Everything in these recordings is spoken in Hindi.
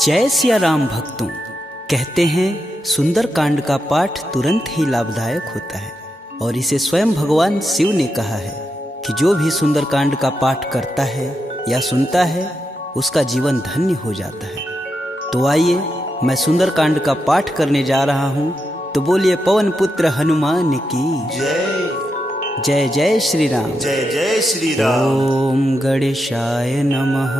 जय सिया राम भक्तों। कहते हैं सुंदर कांड का पाठ तुरंत ही लाभदायक होता है और इसे स्वयं भगवान शिव ने कहा है कि जो भी सुंदर कांड का पाठ करता है या सुनता है उसका जीवन धन्य हो जाता है। तो आइए मैं सुंदर कांड का पाठ करने जा रहा हूँ, तो बोलिए पवन पुत्र हनुमान की जय जय। जय श्री राम। जय जय श्री राम। ओम गणेशाय नमः।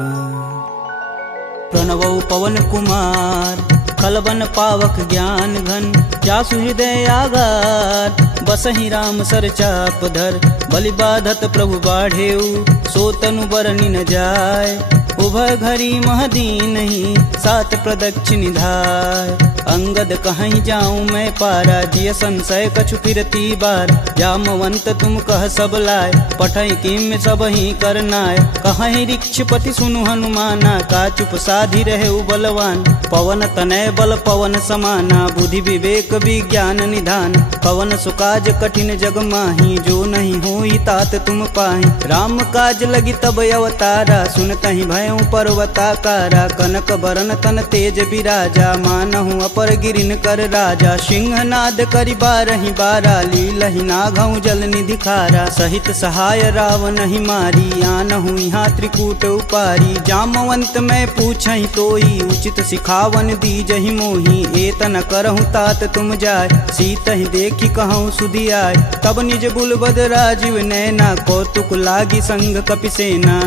प्रणवौ पवन कुमार खलबन पावक ज्ञान घन, जासु हृदय आगार बसहि राम सर चाप धर। बलि बाधत प्रभु बाढ़ेऊ, सो तनु बरनि न जाय। उभय घरी महदीन ही, सात प्रदक्षिण धाय। अंगद कहीं जाऊं मैं पारा, जिय संशय कछु फिरती बार। जामवंत तुम कह सब लाय, पठई किम सब ही करनाय। कहीं ऋक्षपति सुनु हनुमाना, का चुप साधि रहे बलवान। पवन तनय बल पवन समाना, बुद्धि विवेक विज्ञान निधान। पवन सुकाज कठिन जग माही, जो नहीं होई तात तुम पाही। राम काज लगी तब अवतारा, सुनतहि भयउ पर्वताकारा। कनक बरन तन तेज बिराजा, मानहु अपर गिरिन कर राजा। सिंहनाद करि बारहि बारा, लीलहि नाघउ जल निधि खारा। सहित सहाय रावण ही मारी, आनहु यहाँ त्रिकूट उपारी। जामवंत मैं पूछहि तोई, उचित सिखावन दीजहि मोही। एतन करहु तात तुम जाय, सीतहि देखि कहूँ सुधि आय। तब निज बुलबद राजीव नैना, कौतुक लागी संग कपिसेना।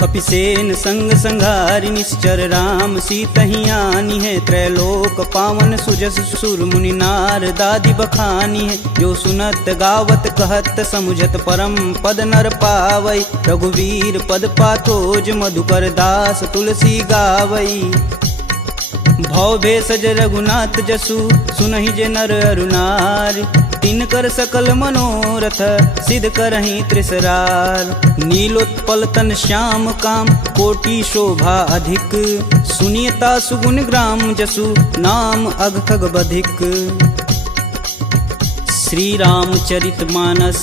कपिसेन संग संघारि निश्चर, राम सीतहि आनी है। त्रैलोक पावन सुजस सुर मुनि नार दादि बखानी है। जो सुनत गावत कहत समुझत, परम पद नर पावई। रघुवीर पद पाथोज, मधुकर दास तुलसी गावई। भव भेषज रघुनाथ जसु, सुनहि जे नर अरुनार। तिनकर सकल मनोरथ, सिद्ध करहि त्रिसरार। नीलोत्पल तन श्याम काम, कोटि शोभा अधिक। सुनियता सुगुण ग्राम जसु, नाम अघ खग बधिक। श्री रामचरित मानस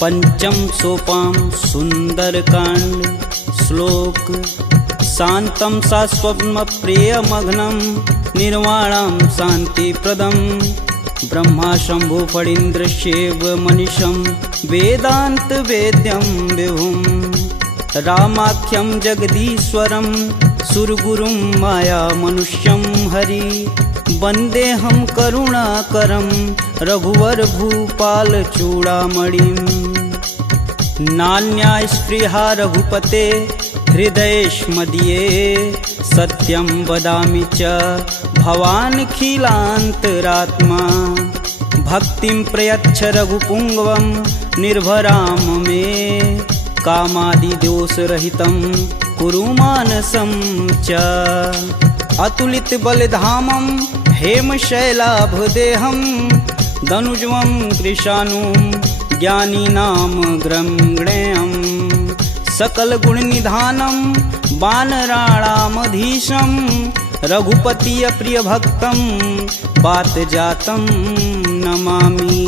पंचम सोपान सुंदर कांड। श्लोक शांतं शाश्वतं प्रियमघ्नं, निर्वाणं शांतिप्रदं। ब्रह्मा शंभु फणीन्द्र शिव मनीषं, वेदांत वेद्यं विभुं। रामाख्यं जगदीश्वरं, सुरगुरुं माया मनुष्यं हरि। वन्देऽहं करुणाकरं, रघुवर भूपाल चूड़ामणिं। नान्या स्पृहा रघुपते, हृदयेष्मदीये। सत्यं वदामि च भवानखिलान्तरात्मा। भक्तिं प्रयच्छ रघुपुङ्गवं, निर्भराम मे। कामादिदोषरहितं कुरु मानसं च। अतुलित बलधामं हेमशैलाभदेहं, धनुजं कृशानुं ज्ञानीनां ग्रंगणेयम्। सकल गुण निधानं वानराणामधीशं, रघुपति प्रिय भक्तं बात जातं नमामि।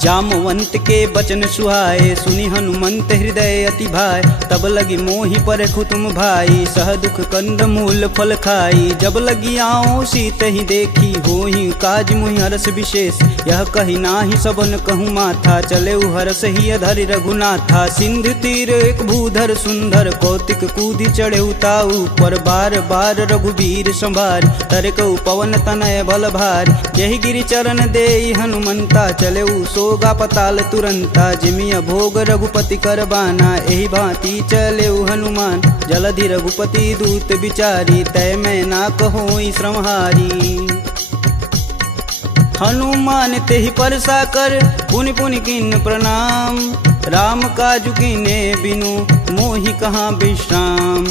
जामवंत के बचन सुहाए, सुनि हनुमंत हृदय अति भाई। तब लगी मोहि परखु तुम भाई, सह दुख कंद मूल फल खाई। जब लगी आओ सीत ही देखी, होहि काज मुहि हरस विशेष। यह कही नाही सबन कहूँ माथा, चले हरस ही धरि रघुनाथा। सिंधु तीर एक भूधर सुंदर, कौतिक कूदि चढ़े ताऊ पर। बार बार रघुवीर संभार, तरकऊ पवन तनय बल भार। यही गिरि चरण देई हनुमंता, चले सोगा पताल तुरंता। जिमिय भोग रघुपति करबाना, एहि भांति चले हनुमान। जलधि रघुपति दूत बिचारी, तय मैं ना कहोई श्रमहारी। हनुमान तेहि परसा कर, पुनि पुनि किन्न प्रणाम। राम काजु कीने बिनु, मोहि कहाँ विश्राम।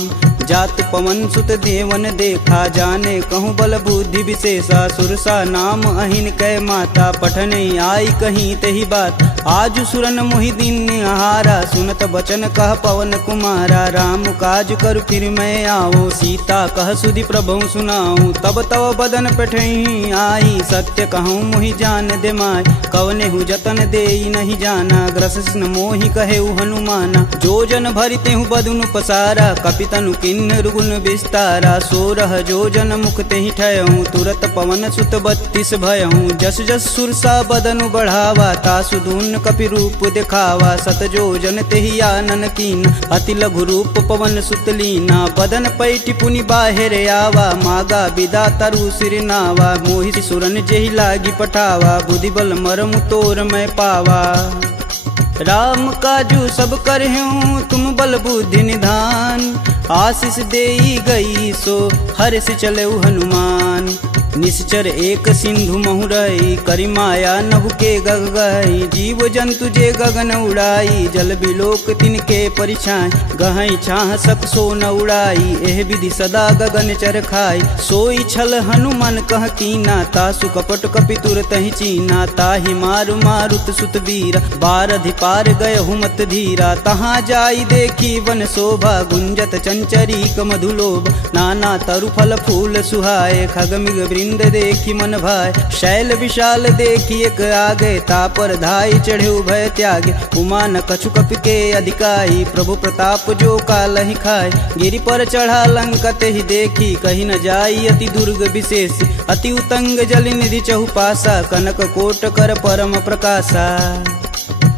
जात पवन सुत देवन देखा, जाने कहूँ बल बुद्धि विशेषा। सुरसा नाम अहिन कै माता, पठने आई कहीं तही बात। आज सुरन मोहि दिन आहारा, सुनत बचन कह पवन कुमारा। राम काज कर फिर मैं आओ, सीता कह सुधि प्रभु सुनाऊं। तब तव बदन पेठही आई, सत्य कहूँ मोहि जान दे माय। कवने हु जतन देई नहीं जाना, ग्रसिस न मोहि कहे हनुमाना। जो जन भरिते हूँ बदनु पसारा, कपितनु किन्नर गुण विस्तारा। 16 जो जन मुख तेहि ठयहूँ, तुरत पवन सुत 32 भयहूँ। जस जस सुरसा बदनु बढ़ावा, तासु दून कपि रूप दिखावा। 7 जो जन तेहि आनन कीन, अति लघु रूप पवन सुत लीना। बदन पैठि पुनि बाहिर आवा, मागा बिदा तरु सिर नावा। मोहि सुरन जेहि लागी पठावा, बुद्धि बल मरम तोर मैं पावा। राम काजू सब करहूँ तुम बल बुद्धि निधान, आशीष देई गई सो हर से चले हनुमान। निश्चर एक सिंधु महुरई, करि माया नभु के गग गई। जीव जंतु जे गगन उड़ाई, जल बिलोक तिनके परिछाई। गहई छाह सक सो न उड़ाई, एह विधि सदा गगन चर खाई। सोई छल हनुमान कह कीना, तासु कपट कपि तुरत ही चीना। ताहि मारु मारुत सुत वीर, बारधि पार गय हुमत धीरा। तहाँ जाई देखी वन शोभा, गुंजत चंचरीक मधुलोभ। नाना तरु फल फूल सुहाए, खगमिग वृंद देखी मन भाय। शैल विशाल देखी एक आगे, तापर धाई चढ़े भय त्यागे। उमा न कछु कपि के अधिकाई, प्रभु प्रताप जो कालहि खाय। गिरि पर चढ़ा लंका तेहि देखी, कहीं न जाई अति दुर्ग विशेष। अति उतंग जल निधि चहुपासा, कनक कोट कर परम प्रकाशा।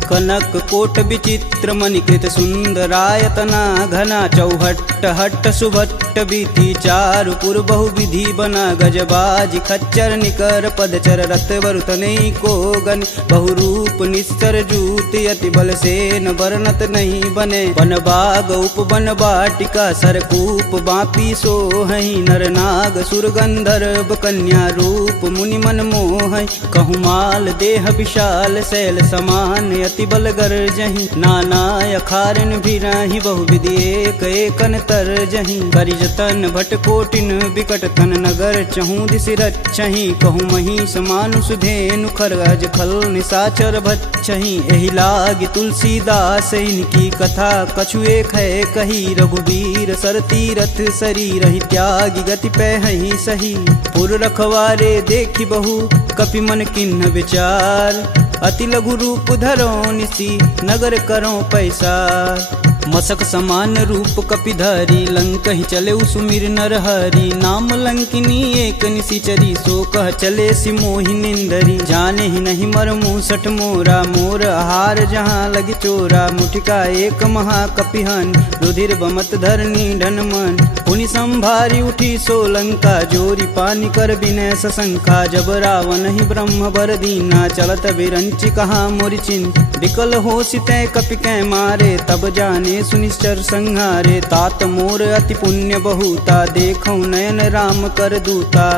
कनक कोट विचित्र मणिकृत, सुंदरायतना घना। चौहट्ट हट्ट सुभट्ट बीती, चारु पुर बहु विधि बना। गजबाज खच्चर निकर पदचर, रथ वरुतने को गन। बहुरूप निस्तर जूत, अति बल से न वर्णत नहीं बने। वन बाग उपवन बाटिका, सरकूप बापी सोहई। नर नाग सुर गंधर्व कन्या, रूप मुनि मन मोहई। कहूँ देह विशाल शैल समान, अति बल गरजहि। नाना अखारन भिराहि, बहु विधि एक एकन तरजहि। करि जतन भट कोटिन विकट तन, नगर चहूँ दिस रक्षहि। कहूँ महिष मानुष धेनु, खरगज खल निशाचर भक्षहि। एहि लागी तुलसीदास इनकी कथा, कछु एक है कही। रघुबीर सर तीरथ शरीर, त्यागी गति पैहि सही। पुर रखवारे देखी बहु, कपि मन किन्ह विचार। अति लघु रूप धरो निसी, नगर करो पैसार। मसक समान रूप कपिधरी, लंक ही चले सुमिर नर हरि। नाम लंकिनी एक निशिचरी, सो कह चले सि मोहि निंदरी। जाने ही नहीं मर मूसठ मोरा, मोर आहार जहाँ लगी चोरा। मुठिका एक महाकपिहन, रुधिर बमत धरनी ढन मन। पुनि संभारी उठी सो लंका, जोरी पानी कर बिनय सशंका। जब रावण ही ब्रह्म बर दीना, चलत बिरंचि कहा मोरि चिन्ह। विकल हो सितै कपि कै मारे, तब जाने सुनिश्चर संहारे। तात मोर अति पुण्य बहुता, देखौ नयन राम कर दूता।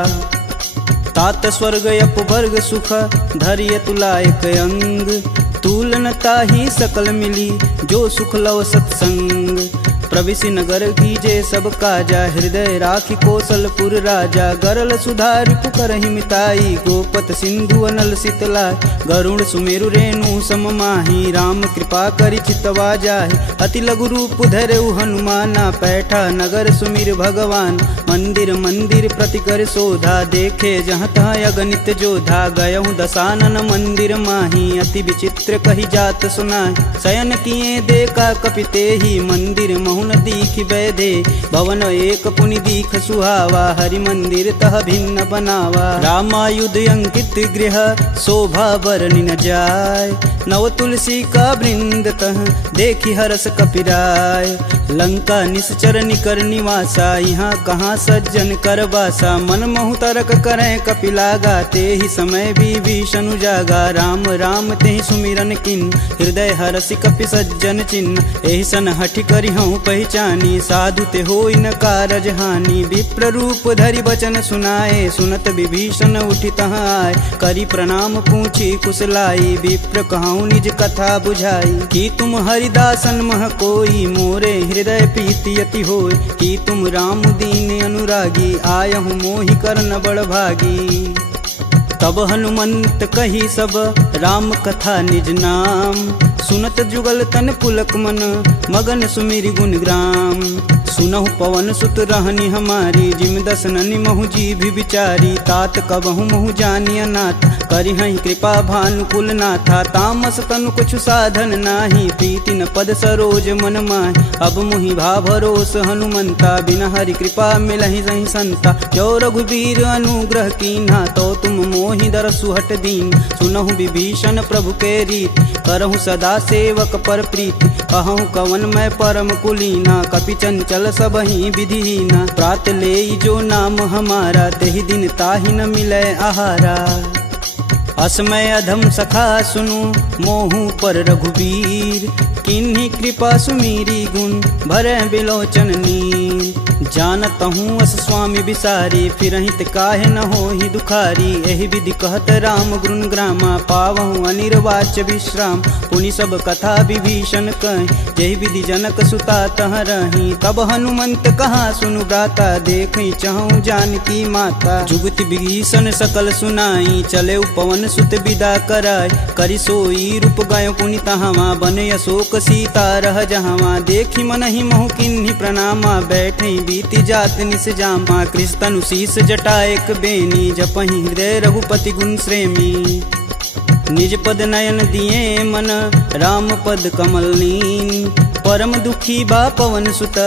तात स्वर्ग अपवर्ग सुख, धैर्य तुला एक अंग। तुलन ताहि सकल मिली, जो सुख लव सत्संग। प्रविशि नगर कीजे सब काजा, हृदय राखि कौशलपुर राजा। गरल सुधार पुकरहि मिताई, गोपत सिंधु अनल शीतला। गरुण सुमेरु रेणु सम माही, राम कृपा करि चितवा जाहि। अति लघु रूप धरऊ हनुमाना, पैठा नगर सुमिर भगवान। मंदिर मंदिर प्रति कर शोधा, देखे जहाँ तहाँ अगणित जोधा। गयहु दशानन मंदिर माही, अति विचित्र कही जात सुनाहि। शयन किए देखा कपिते ही, मंदिर महुन दीख बैदे। भवन एक पुनि दीख सुहावा, हरि मंदिर तह भिन्न बनावा। रामायुध अंकित गृह, शोभा बरनि न जाय। नव तुलसी का वृंद तह, देखी हरस कपिराय। लंका निश्चर निकर निवासा, यहाँ कहाँ सज्जन कर बासा। मन महु तरक करें कपिलागा, ते ही समय विभीषण जागा। राम राम ते सुमिरन किन, हृदय हरसि कपि सज्जन चिन्ह। एहि सन हठि करिहउँ पहचानी, साधु ते होई न कारज हानि। विप्र रूप धरि बचन सुनाए, सुनत विभीषण उठि तहाँ आए। करि प्रणाम पूछी कुशलाई, विप्र कहूँ निज कथा बुझाई। कि तुम हरिदासन मह कोई, मोरे हृदय प्रीति अति होय। कि तुम राम दीन अनुरागी, आयहु मोहि करन बड़ भागी। तब हनुमंत कही सब राम कथा निज नाम। सुनत जुगल तन पुलक मन मगन सुमिरि गुण ग्राम। सुनहु पवन सुत रहनी हमारी जिम दस ननि महु जी भी विचारी। तात कबहु महु जानी अनाथ करिहहि कृपा भानुकुल नाथा। तामस तनु कुछ साधन नाही प्रीति न पद सरोज मन माहि। अब मुहि भा भरोस हनुमंता बिना हरि कृपा मिलहि सहि संता। जो रघुबीर अनुग्रह कीन्हा तो तुम मोहि दरसु हट दीन। सुनहु विभीषण प्रभु के रीति करहु सदा सेवक पर प्रीति। कहूँ कवन मैं परम कुलीना कपि चंचल सबहि विधिहीना। प्रात ले जो नाम हमारा तेहि दिन ताहि न मिलै आहारा। असमय अधम सखा सुनु मोहु पर रघुबीर। किन्हीं कृपा सुमीरी गुण भरे बिलोचन नीर। जानतहूँ अस स्वामी बिसारी फिरहित काहे न होहि दुखारी। एहि विधि कहत राम गुण ग्रामा पावहु अनिर्वाच्य विश्राम। पुनि सब कथा विभीषण कहि जेहि विधि जनक सुता तह रही। तब हनुमंत कहा सुनु भ्राता देखि चहु जानकी माता। जुगति विभीषण सकल सुनाई चले पवन सुत विदा कराय। करि सोई रूप गयो पुनि तहावा बन अशोक सीता रह जहावा। देखि मनहि महु किन्हि प्रणामा बैठे बीति जात निस जामा। कृष्ण शीस जटा एक बेनी जपहि हृदय रघुपति गुण श्रेमी। निज पद नयन दिए मन राम पद कमल नीन। परम दुखी बा पवन सुत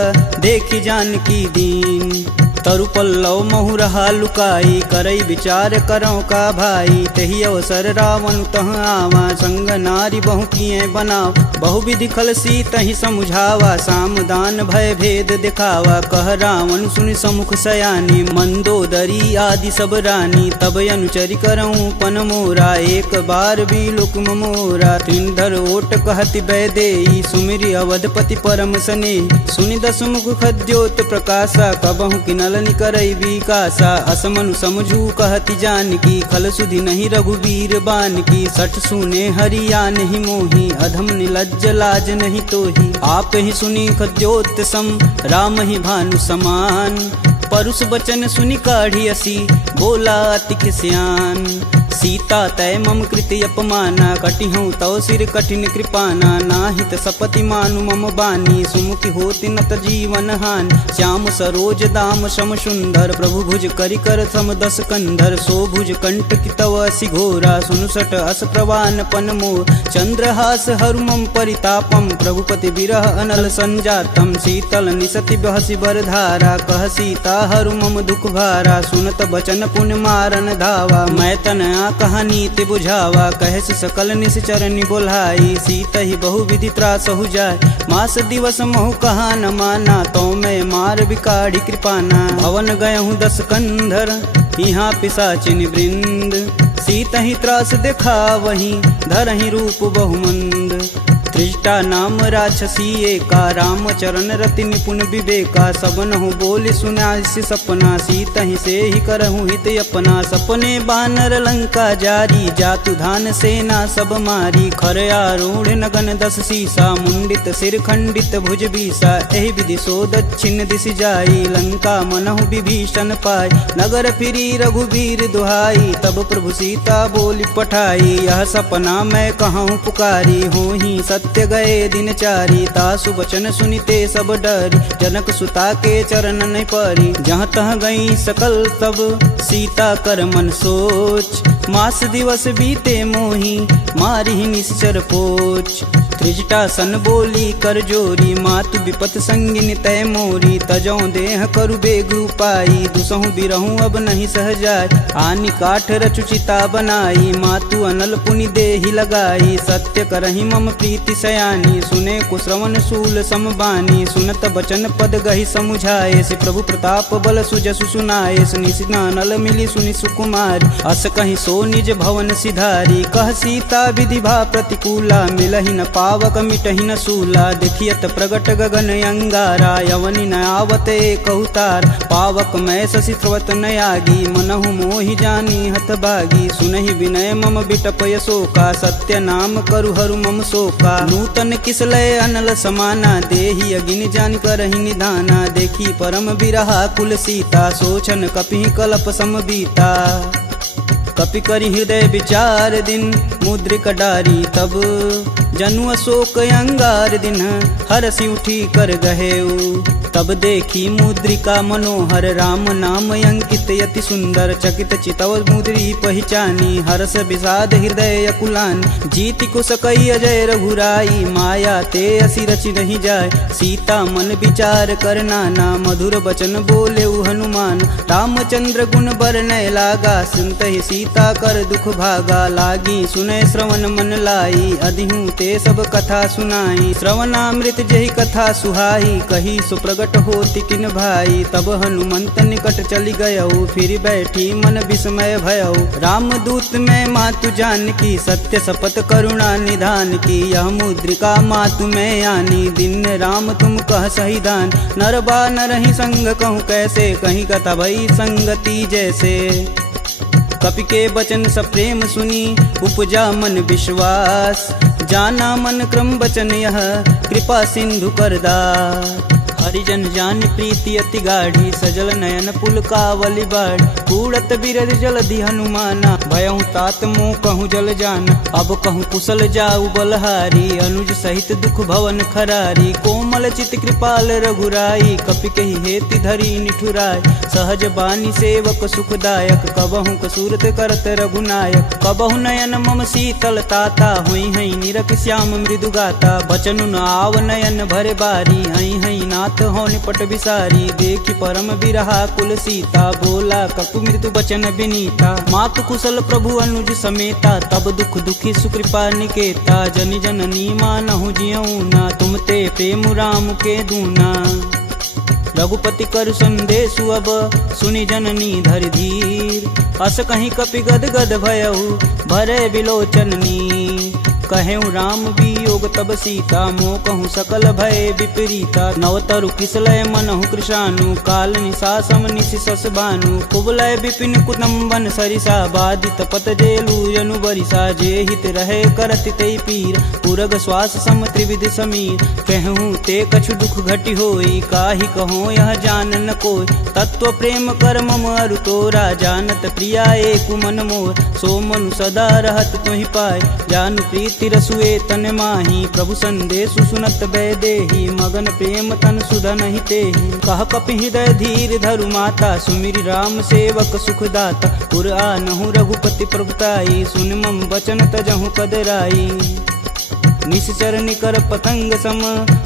देखि जानकी दीन। तरु पल्लव महु रहा लुकाई करई विचार करो का भाई। तेहि अवसर रावण तह आवा संग नारी बहु किए बनाव। बहु विधि खलसी तहि समुझावा साम दान भय भेद दिखावा। कह रावण सुनि समुख सयानी मंदोदरी आदि सब रानी। तब अनुचरि करऊँ पन मोरा एक बार भी लुक मोरा। त्रिंधर ओट कहति बैदेई सुमिरि अवधपति परम स्नेही। सुनि दस मुख खद्योत प्रकाशा कबहु किनल करई विकासा। असमनु समझू कहति जानकी खल सुधि नहीं रघुवीर बान की। सठ सुने हरिया नहीं मोही अधम निलज्ज लाज नहीं तोही। आप ही सुनी खद्योत सम राम ही भानु समान। परुष बचन सुनि काढ़ी असी बोला अति खिसियान। सीता तय मम कृति अपमाना कटिहूँ तव सिर कठिन कृपाना। नाहित सपति मानु मम बानी सुमुखी होति नत जीवन हानि। श्याम सरोज दाम सम सुंदर प्रभु भुज करि कर सम दस कंधर। सो भुज कंठ की तव असि घोरा सुनुसट अस प्रवान पन मोर। चंद्रहास हरु मम परितापम प्रभुपति बिरह अनल संजातम। शीतल निसति बहसि बरधारा कह सीता हरु मम दुख भारा। सुनत बचन पुन मारन धावा मैं तन कहानी ते बुझावा। कहस सकल निश्चरनि बोलाई सीता ही बहु विधि त्रास हो जाय। मास दिवस महु कहा न माना तो मैं मार बिकाढ़ी कृपाना। भवन गयहूँ दस कंधर यहाँ पिशाचिन वृंद। सीता ही त्रास देखा वही धरहि रूप बहुमंद। त्रिष्टा नाम राक्षसी एका राम चरण रति निपुण विवेका। सबनहु बोली सुनासि सपना सीता ही से ही करहु हित अपना। सपने बानर लंका जारी जातु धान सेना सब मारी। खर आरूढ़ नगन दस सीसा मुंडित सिर खंडित भुज बीसा। एहि विधि सो दक्षिण दिशि जाई लंका मनहु विभीषण पाई। नगर फिरी रघुबीर दुहाई तब प्रभु सीता बोली पठाई। यह सपना मैं कहूँ पुकारी होहि सत्य गए दिन चारी। तासु बचन सुनिते सब डरी जनक सुता के चरण नहीं परी। जहाँ तह गई सकल तब सीता कर मन सोच। मास दिवस बीते मोही मारी निश्चर पोच। त्रिजटा सन बोली कर जोरी मातु विपत संगिन तय मोरी। तजौ देह करु बेग उपाई दुसहु बिरहूँ अब नहीं सह जाय। आनि काठ रचुचिता बनाई मातु अनल पुनि देहि लगाई। सत्य करहि मम प्रीति सयानी सुने कुश्रवण शूल समबानी। सुनत बचन पद गहि समुझाए से प्रभु प्रताप बल सुजसु सुनाए। निशिनानल मिली सुनि सुकुमारी अस कहि सो निज भवन सिधारी। कह सीता विधि भा प्रतिकूला मिलहि न पावक मिटहि न सूला। देखियत प्रगट गगन अंगारा यवनि न आवत एक अवतार। पावक मैं शशि स्रवत नयागी मनहु मोहि जानी हत भागी। सुनहि विनय मम बिटपय शोका सत्य नाम करु हरु मम शोका। नूतन किसलय अनल समाना देहि अगिन जान करहि निधाना। देखी परम बिरहा कुल सीता सोचन कपि कल्प समबीता। कपि करि हृदय विचार दिन मुद्रिका डारी तब जनु अशोक अंगार दिन हरसि उठी कर गहेऊ। तब देखी मुद्रिका मनोहर राम नाम अंकित यति सुंदर चकित चितव मुद्री पहचानी हर्ष विषाद हृदय अकुलान जीति को सकई अजय रघुराई माया ते असी रचि नहीं जाय सीता मन विचार कर नाना मधुर बचन बोले हनुमान रामचंद्र गुण बरनय लागा सुनत ही सीता कर दुख भागा लागी सुनय श्रवण मन लाई अधिहूँ ते सब कथा सुनाई श्रवणामृत जही कथा सुहाई कही सुप्रगट होती किन भाई। तब हनुमंत निकट चली गयऊ फिर बैठी मन विस्मय भयऊ रामदूत में मातु जान की सत्य शपथ करुणा निधान की यह मुद्रिका मातु में आनी दिन राम तुम कह सही दान नर बा नरहि संग कहूँ कैसे कहीं कथा भई संगति जैसे। कपि के बचन सप्रेम सुनी उपजा मन विश्वास जाना मन क्रम बचन यह कृपा सिंधु करदार। हरिजन जान प्रीति अति गाढ़ी सजल नयन पुल कावली बाढ़ कूड़त बिरद जलधि हनुमाना भयहु तात मोह कहूँ जल जान अब कहूँ कुशल जाऊ बलहारी अनुज सहित दुख भवन खरारी कोमल चित कृपाल रघुराई कपि कहि हेति धरी निठुराय सहज बानी सेवक सुखदायक कबहु कसूरत करत रघुनायक कबहु नयन मम शीतल ताता हुई हई निरख श्याम मृदु गाता बचनु न आव नयन भरे बारी हई हई नाथ हो निपट विसारी देखी परम बिरहा कुल सीता बोला कपु मृत्यु बचन विनीता मातु कुशल प्रभु अनुज समेता तब दुख दुखी सुकृपा निकेता जनि जननी मानहु जियऊ ना तुम ते प्रेम राम के दूना। रघुपति कर संदेशु अब सुनि जननी धरि धीर अस कहीं कपि गद गद भयऊ भरे बिलोचननी कहेऊ राम वियोग तब सीता मोह कहूँ सकल भय विपरीता नवतरु किसलय मनहु कृशानु काल निशा सम निशि सस भानु कुबलय विपिन कुटुम्बन सरिसा बाधित पत जेलू जनु बरिसा जे हित रहे करति तई पीर पुरग श्वास सम त्रिविध समीर कहूँ ते कछु दुख घटि होई काहि कहो यह जान न कोय तत्व प्रेम कर मम अरु तोरा जानत प्रिया एक मन मोर सो मनु सदा रहत तुहि पाय जानु प्रीत तिरसुए तन माही प्रभु संदेशु सुनत बैदेही मगन प्रेम तन सुधा नहीं तेहि कह कपि हृदय धीर धरु माता सुमिरि राम सेवक सुखदाता पुर आनहु रघुपति प्रभुताई सुन मम वचन तजहु कदराई निश्चर निकर पतंग सम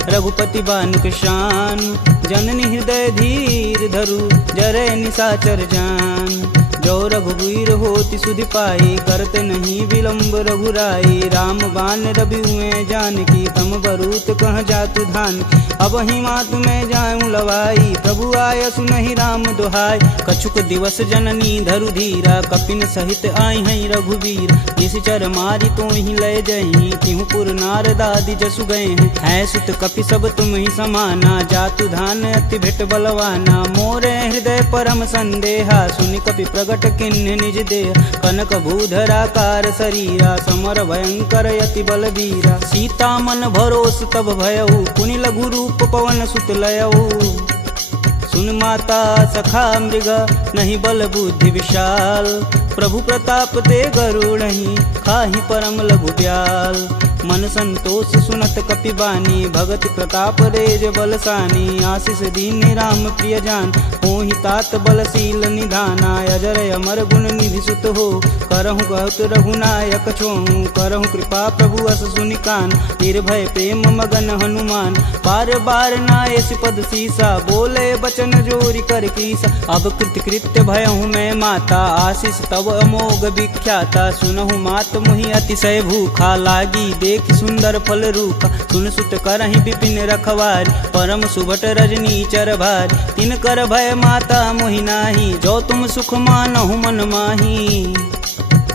रघुपति बान कृशान जननी हृदय धीर धरु जरे निशाचर जान जो रघुवीर होति सुधि पाई करते नहीं विलंब रघुराई राम बान रवि हुए जानकी तम बरूत कह जातु धान अब ही मातु में जाऊं लवाई प्रभु आय सुनहि राम दुहाई कछुक दिवस जननी धरु धीरा कपिन सहित आई हैं रघुवीर निश्चर मारी तो ही लय जही तिहु पुर नारदादि जसु गए हैं सुत कपि सब तुम ही समाना जातु धान अति भेट बलवाना मोरे हृदय परम संदेहा सुनि कपि प्रगट किन्ह निज देह कनक भूधराकार शरीरा समर भयंकर यति बलबीरा सीता मन भरोस तब भयऊ पुनि लघु रूप पवन सुत लयऊ सुन माता सखा मृग नहीं बल बुद्धि विशाल प्रभु प्रताप ते गरुड़हि खाहि परम लघु ब्याल मन संतोष सुनत कपि बानी भगत प्रताप रेज बलसानी आशीष दीन राम प्रिय जान मोहि तात बलशील निधाना अजर अमर गुण निधि सुत हो करहु बहुत रघुनायक छोहु करहु कृपा प्रभु अस सुनिकान निर्भय प्रेम मगन हनुमान बार बार नाय सिपद सीसा बोले बचन जोरी कर कीसा अब कृत्य भयहु मैं माता आशीष तब अमोघ विख्याता सुनहु मात मुहि अतिशय भूखा लागी देख सुंदर फल रूप सुन सुत करहि विपिन रखवारी परम सुभट रजनी चर भारी तिन कर भय माता मोहि नाही जो तुम सुख मानहु मन माही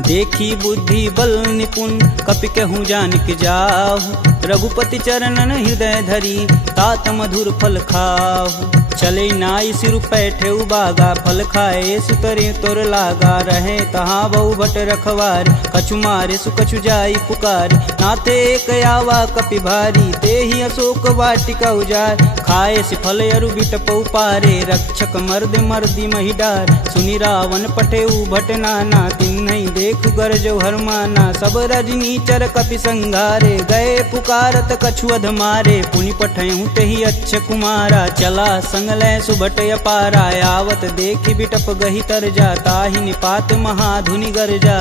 देखी बुद्धि बल निपुण कपि कहूँ जानिक जाहु रघुपति चरणन हृदय धरी तात मधुर फल खाहु चले नाई सिर पैठे उबागा फल खाए सुतरे तोर लागा रहे तहाँ बहु भट रखवार कछु मारे सुकछु जाई पुकार नाते एक आवा कपि भारी ते देहि अशोक वाटिका उजार। खाए से फल अरु बिटप उपारे, रक्षक मर्द मर्दी महिडार। सुनि रावण पठे भट नाना, तिन्हि देख गरजो हरमाना। सब रजनी चर कपि संघारे, गए पुकारत कछु अध मारे। पुनि पठयहु तेहि अच्छ कुमारा, चला संग लय सुभट अपारा। आवत देखि बिटप गहि तरजा, ताहि निपात महाधुनि गरजा।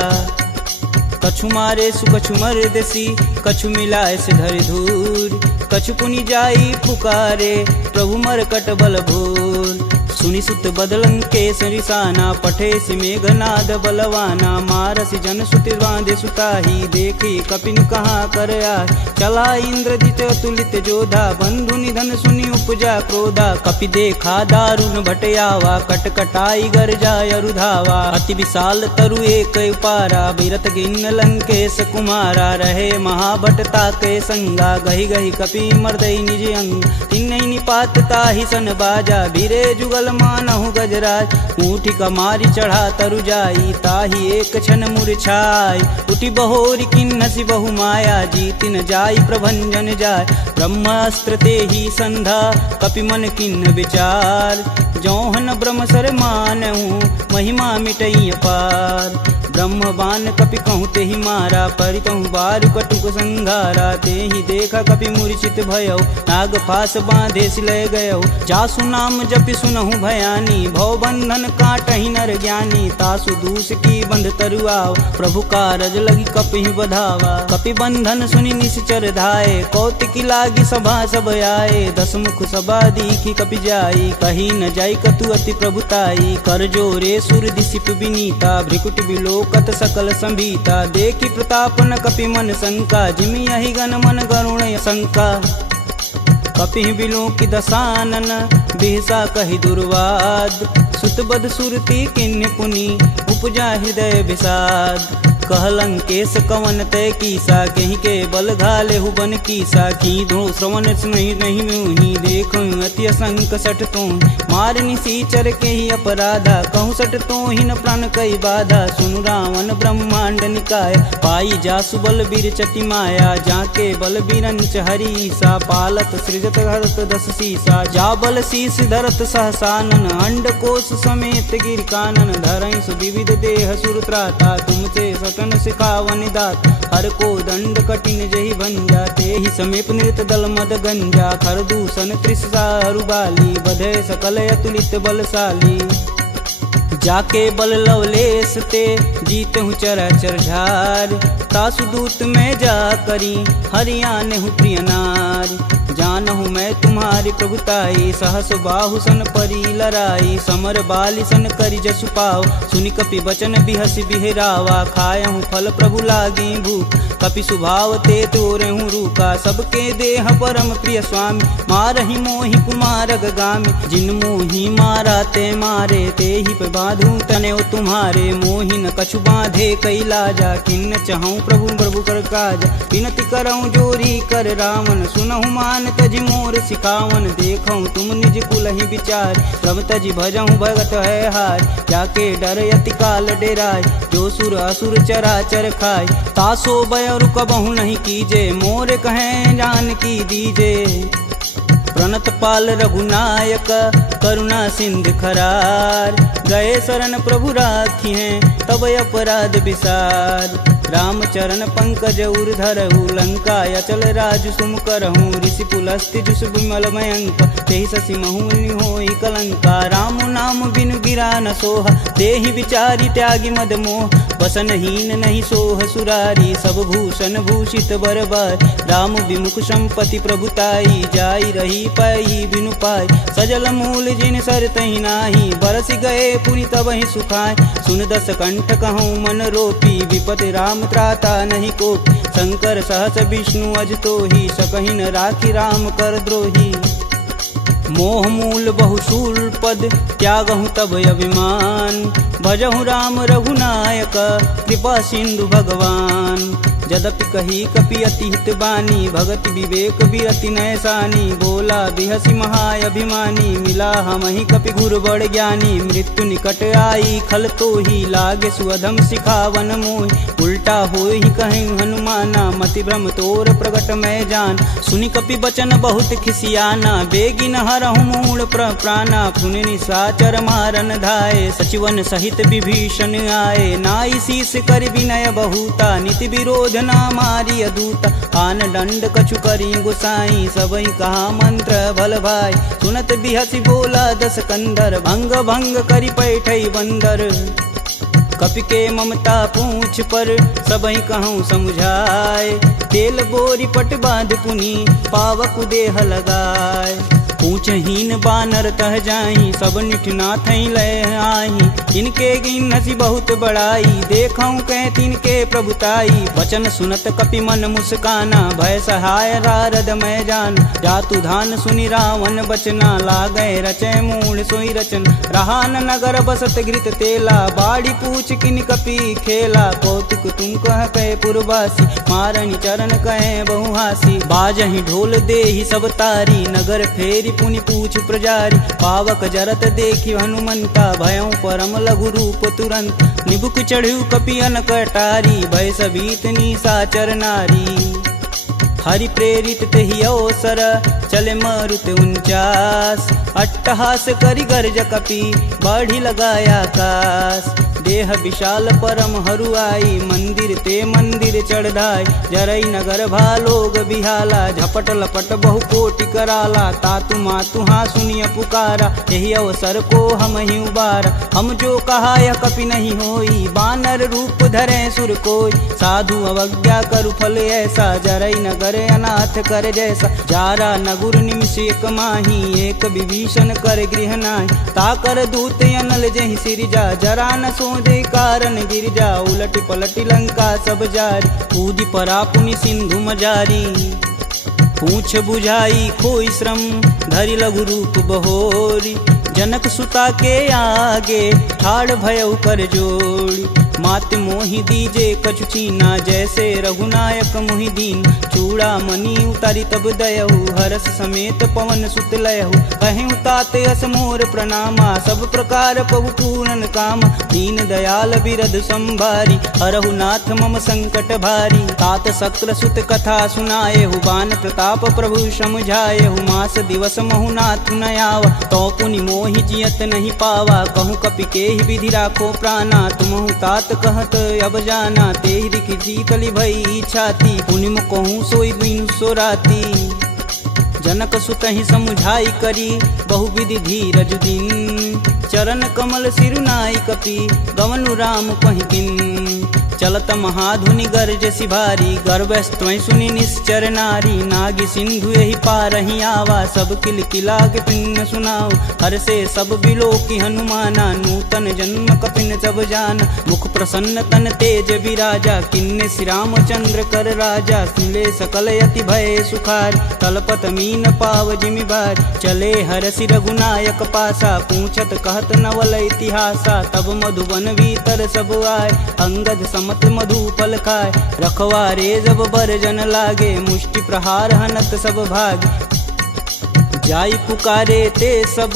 कछु मारे सु कछु मर्दसी, कछु मिलाए से धरि धूर। कछु पुनि जाई पुकारे, प्रभु मरकट बल भूर। सुनि सुत बदलं के सरिसाना, पठे सि मेघनाद बलवाना। मारसि जन सुति बांधे सुताही, देखी कपिन कहाँ कर आए। चला इंद्रजित अतुलित जोधा, बंधु निधन सुनि उपजा क्रोधा। कपि देखा दारुण भटयावा, कटकटाई गरजा अरुधावा। अति विशाल तरु एक उपारा, बिरत गिन्न लंकेश कुमारा। रहे महाभटता के संगा, गहि गहि कपि मर्दई निज अंग। तिन्हि निपात ताहि सन बाजा, बीरे जुगल मानहु गजराज। ऊँटी कमारी चढ़ा तरु जाई, ताहि एक क्षण मूर्छाई। उठी बहोरी किन्नसी बहु माया, जीतिन जाई प्रभंजन जाय। ब्रह्मास्त्र तेहि संधा, कपि मन किन्न विचार। जौहन ब्रह्म सर मानहु, महिमा मिटई अपार। ब्रह्म बान कपि कहूँ तेहि मारा, परितहु बारु कटुक संघारा। तेहि देखा कपि मूर्छित भयउ, नाग फास बांधे सिलय गयउ। जासु नाम जपि सुनहु भयानी, भव बंधन काटहि नर ज्ञानी। तासु दूस की बंध तरुआव, प्रभु कारज लगी कपिहि बधावा। कपि बंधन सुनि निश्चर धाये, कौतिकी लागी सभा सब आए। दस मुख सभा दीखी कपि जाई, कही न जाई कतु अति प्रभुताई। कर जोरे सुर दिसिप विनीता, भ्रिकुट बिलोकत सकल संभीता। देखी प्रताप न कपि मन शंका, जिमि यहि गण मन गरुण शंका। कपिहि बिलोकि दशानन, बिहसा कहि दुर्वाद। सुत बद सुरती किन्य पुनि, उपजा हृदय विषाद। कहलंकेश कवन तय कीसा, कहीं के बल घाले हुबन कीसा। की धो श्रवण नहीं मुहि, देखो अति असंक सठ तो। मार निसीचर के ही अपराधा, कहूँ सठ तो ही न प्राण कई बाधा। सुनु रावण ब्रह्मांड निकाय, पाई जासु बल बीर चति माया। जाके बल बीरंच हरीसा, पालत सृजत हरत दस सीसा। जा बल शीस धरत सहसानन, अंड कोश समेत गिर कानन। धरई सुविविध देह सुर त्राता, तुमसे सटन सिखावन दात। हर को दंड कठिन जहि भंजा, तेहि समीप नृत दल मद गंजा। खर दूषण त्रिषा अरुबाली, बधे सकल अतुलित बलशाली। जाके बल लवलेश ते, जीतहु चराचर झार। तासु दूत में जा करी, हरियाणहु प्रिय नार। जानहु मैं तुम्हारी प्रभुताई, सहस बाहु सन परी लराई। समर बाली सन करि जसु पाव, सुनि कपि बचन बिहसि बिहरावा। खायहु फल प्रभु लागी भूख, कपि सुभाव ते तोरेहु रूका। सबके देह परम प्रिय स्वामी, मारहि मोहि कुमार गामी। जिन मोहि मारा ते मारे, तेहि पे बांधु तनेउ तुम्हारे। मोहि न कछु बांधे कई लाजा, किन्न चहऊँ प्रभु प्रभु कर काज। विनति करऊँ जोरी कर रावण, सुनहु मान तजि मोर सिखावन। देखऊँ तुम निज कुलहि विचार, प्रभ तजि भजऊँ भगत है हार। जाके डर अति काल डेराय, जो सुर असुर चराचर खाय। तासो बयरु कबहु नहीं कीजे, मोर कहें जान की दीजे। प्रणत पाल रघुनायक, करुणा सिंध खरार। गए शरण प्रभु राखी हैं, तब अपराध विसार। राम चरण पंकज उर धरहु, लंका अचल राजु सुम करहूँ। ऋषि पुलस्ति जुस विमल मयंक, तेहि शशि महुनि होई कलंका। राम नाम बिनु गिरा न सोहा, देहि विचारी त्यागी मद मोह। बसनहीन नहीं सोह सुरारी, सब भूषण भूषित बरबार। राम विमुख संपत्ति प्रभुताई, जाई रही पाई बिनु पाई। सजल मूल जिन सर तहि नाही, बरस गए पुनि तबहि सुखाय। सुन दस कंठ कहूँ मन रोपी, विपति राम त्राता नहीं को। शंकर सहस विष्णु अज तो ही, सकहि न राखी राम कर द्रोही। मोह मूल बहुशूल पद, त्यागहु तब अभिमान। भजहु राम रघुनायक, कृपा सिंधु भगवान। जदपि कही कपि अति हित बानी, भगति विवेक बिरति नैसानी। बोला बिहसी महाअभिमानी, मिला हमहि कपि गुरु बड़ ज्ञानी। मृत्यु निकट आई खल तो ही, लागे सुअधम सिखावन मोहि। उल्टा होई कहीं हनुमाना, मति भ्रम तोर प्रगट मैं जान। सुनि कपि बचन बहुत खिसियाना, बेगिन हरहु मूल प्राणा। पुनि निशाचर मारन धाये, सचिवन सहित विभीषण आए। नाई शीस कर विनय बहुता, नीति विरोध ना मारी अदूता। आन दंड कछु करी गुसाई, सबई कहा मंत्र भल भाई। सुनत बिहसी बोला दस कंदर, भंग भंग करी पैठई बंदर। कपि के ममता पूछ पर, सबई कहूँ समुझाए। तेल बोरी पट बांध पुनि, पावक देह लगाए। पूछहीन बानर तह जाही, सब निठना थई लय आही। इनके गिन हसी बहुत बड़ाई, देखऊं कह तिनके प्रभुताई। वचन सुनत कपि मन मुस्काना, भय सहाय रारद मैं जान। जातु धान सुनि रावण बचना, लागै रचय मूल सोई रचन। रहान नगर बसत घृत तेला, बाड़ी पूछ किन कपि खेला। कौतुक तुम कह कह पुरवासी, मारनी चरण कहे बहुहासी। बाजहि ढोल देहि सब तारी, नगर फेरी पुनि पूछ प्रजारी। पावक जरत देखि हनुमंता, भयं परम लघु रूप तुरंत। निबुक चढ़ू कपि अनक अटारी, भय सबीत निशाचर नारी। हरि प्रेरित तेहि अवसर, चले मारुत 49। अट्टहास करि गर्ज कपि, बाढ़ी लगाया आकाश। देह विशाल परम हरुआई, मंदिर ते मंदिर चढ़ाई। जरई नगर भालोग बिहाला, झपट लपट बहु कोटि कराला। तातु मातु हाँ सुनिय पुकारा, यही अवसर को हम ही उबारा। हम जो कहा यह कपि नहीं होई, बानर रूप धरे सुर कोई। साधु अवज्ञा करु फल ऐसा, जरई नगर अनाथ कर जैसा। जारा नगुर निमिष एक माही, एक विभीषण कर गृह नाही। ताकर दूत अनल जहि सिरजा, जरा न सो दे कारण गिरजा। उलटी पलटी लंका सब जारी, कूदी परा पुनि सिंधु मजारी। पूछ बुझाई खोई श्रम, धरि लघु रूप बहोरी। जनक सुता के आगे, ठाड़ भयउ कर जोड़ी। मात मोहि दीजे कछु चीना, जैसे रघुनायक मोहि दीन। चूड़ा मणि उतारी तब दयहु, हरस समेत पवन सुत लयहु। कहें तात अस मोर प्रणामा, सब प्रकार प्रभु पूरन काम। दीन दयाल बिरध संभारी, हरहु नाथ मम संकट भारी। तात शक्र सुत कथा सुनाएहु, बान प्रताप प्रभु समझाएहु। मास दिवस महु नाथ न आवा, तो पुनि मोहि जियत नहीं पावा। कहूँ कपि केहि विधि राखो प्राणा, तुमहु तात कहत अब जाना। तेहि दिखि शीतली भई छाती, पुनि मुख कहूँ सोई बिनु सो राती। जनक सुतहि समुझाई करी, बहुविधि धीरज दिन। चरण कमल सिरुनाई कपि, गवनु राम पहिकिन। चलत महाधुनि गर्ज सिभारी, गर्भस्त्वं सुनि निश्चर नारी। नागी सिंधु यही पारहि आवा, सब किल किला के पिन सुनाओ। हर से सब बिलोकी हनुमाना, नूतन जन्म कपिन सब जान। मुख प्रसन्न तन तेज विराजा, किन्ने श्री रामचंद्र कर राजा। मिले सकल यति भय सुखार, तलपत मीन पाव जिमि बार। चले हरसि रघुनायक पासा, पूछत कहत नवल इतिहासा। तब मधुबन भीतर सब आए, अंगद मत मधु फल खाए। रखवारे जब बरजन लागे, मुष्टि प्रहार हनत सब भाग। जाई पुकारे ते सब,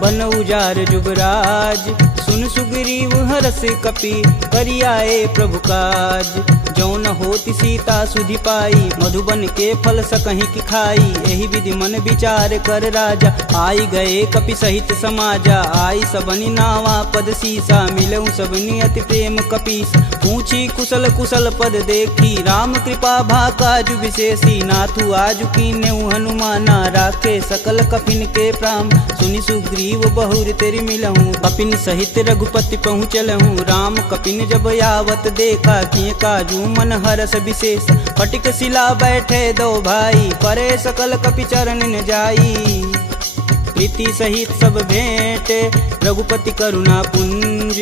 बन उजार जुगराज। सुन सुग्रीव हरस कपि, करियाए प्रभु काज। जौन होति सीता सुधि पाई, मधुबन के फल सकहीं की खाई। यही विधि मन विचार कर राजा, आई गए कपि सहित समाजा। आई सबनि नावा पद सीसा, मिलऊं सबनि अति प्रेम कपीस। पूछी कुशल कुशल पद देखी, राम कृपा भा काजु विशेषी। नाथु आजु कीन्यउ हनुमाना, राखे सकल कपिन के प्राम। सुनि सुग्रीव बहुर तेरि मिलहूँ, कपिन सहित रघुपति पहुँचलहूँ। राम कपिन जब यावत देखा, किए काजू मन हरस विशेष। फटिक शिला बैठे दो भाई, परे सकल कपि चरण न जाई। प्रीति सहित सब भेंटे, रघुपति करुणा पुंज।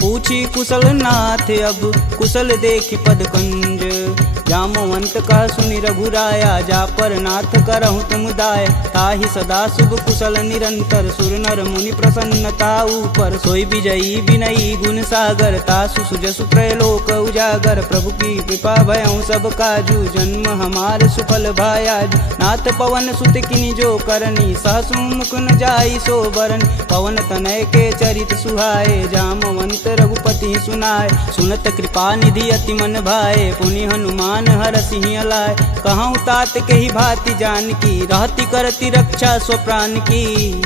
पूछी कुशल नाथ अब, कुशल देखि पद कंज। जामवंत कह सुनि रघुराया, जा पर नाथ करहु तुम दाय। ताहि सदा शुभ कुशल निरंतर, सुर नर मुनि प्रसन्नता ऊपर। सोई विजयी विनयी गुण सागर, तासु सुजसु त्रैलोक उजागर। प्रभु की कृपा भयउ सब काजू, जन्म हमार सुफल भायाजू। नाथ पवन सुत किनि जो करनी, सहसु मुख न जाई सो बरन। पवन तनय के चरित सुहाए, जामवंत रघुपति सुनाय। सुनत कृपा निधि अति मन भाए, पुनि हनुमान हर सिंह लाय। कहूँ तात के ही भांति जानकी, रहती करती रक्षा स्वप्राण की।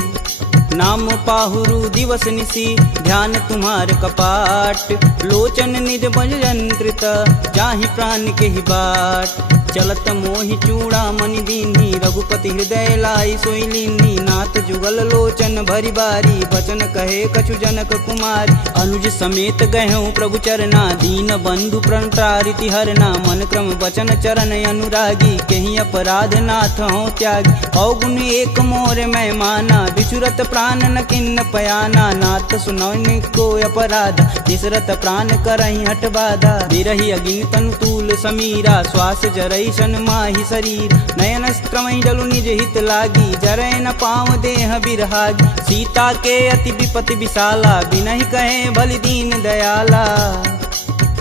नाम पाहुरु दिवस निसी, ध्यान तुम्हार कपाट। लोचन निज बज यंत्रित, जाहि प्राण के ही बाट। चलत मोहि चूड़ामणि दीन्ही, रघुपति हृदय लाई सोई लीन्ही। नाथ जुगल लोचन भरी बारी, बचन कहे कछु जनक कुमारी। अनुज समेत गहऊँ प्रभु चरना, दीन बंधु प्रणतारिति हरना। मन क्रम वचन चरण अनुरागी, कहीं अपराध नाथ हों त्यागी। अवगुण एक मोर मैं माना, बिचुरत प्राण न किन्न पयाना। नाथ सुनौनि को अपराध, जिसरत प्राण करहि हठ बाधा। बिरहि अगिन तनु तूल समीरा, श्वास जरई शन माहि शरीर। नयन स्त्रमहि जलु निज हित लागी, जरै न पाँव देह बिरहागी। सीता के अति विपति विशाला, बिनहि कहे बलि दीन दयाला।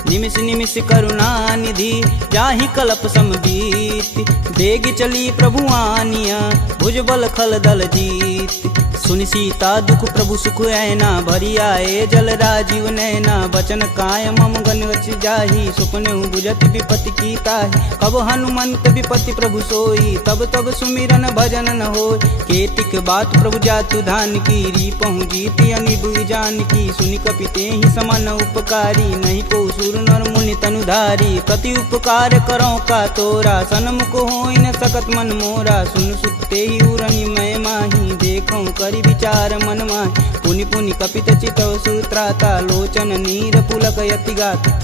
निमिष निमिष करुणा निधि, जाहि कलप समबीत। बेग चली प्रभु आनिया, भुजबल खल दल जीत। सुनि सीता दुख प्रभु सुख ऐना, भरी आए जल राजीव नैना। बचन काय मम गन रच जाहि, सुपने बुझत विपति की ताहि। कब हनुमंत विपति प्रभु सोई, तब तब सुमिरन भजन न होय। केतिक बात प्रभु जातु धान की, रीपहु जीति अनिबु जानकी। सुनि कपि तेहि समान उपकारी, नहीं को सुर नर मुनि तनुधारी। प्रति उपकार करो का तोरा, सन्मुख होई न सकत मन मोरा। सुन सुते ही उरनि मैं माही, देखऊँ करि विचार मन माहि। पुनि पुनि कपित चितव सुत्राता, लोचन नीर पुलक यति गाता।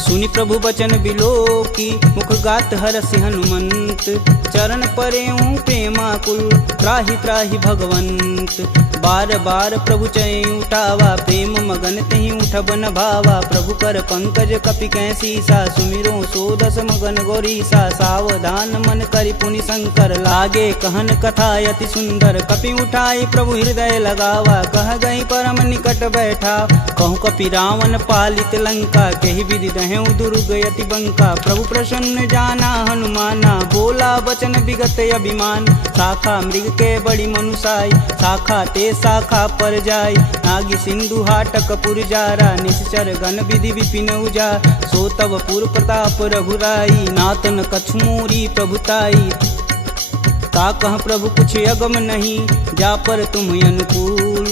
सुनि प्रभु बचन बिलोकी, मुख गात हरसि हनुमंत। चरण परेऊँ प्रेमाकुल, त्राहि त्राहि भगवंत। बार बार प्रभु चै उठावा, प्रेम मगन तेहि उठब न भावा। प्रभु कर पंकज कपि कै सीसा, सुमिरो सो दस मगन गौरीसा। सावधान मन करि पुनि शंकर, लागे कहन कथा यति सुंदर। कपि उठाई प्रभु हृदय लगावा, कह गई परम निकट बैठा। कहूँ कपि रावण पालित लंका, केहि विधि दहें दुर्ग यति बंका। प्रभु प्रसन्न जाना हनुमाना, बोला वचन विगत अभिमान। शाखा मृग के बड़ी मनुसाई, शाखा ते शाखा पर जाई। नागी सिंधु हाटक पुरजारा, निश्चर गण विधि विपिन उजा। सो तब पुर प्रताप रघुराई, नातन कछु मोरी प्रभुताई। ता कह प्रभु कुछ अगम नहीं, जा पर तुम अनुकूल।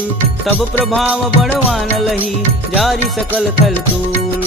तब प्रभाव बड़वान लही, जारी सकल थल तूल।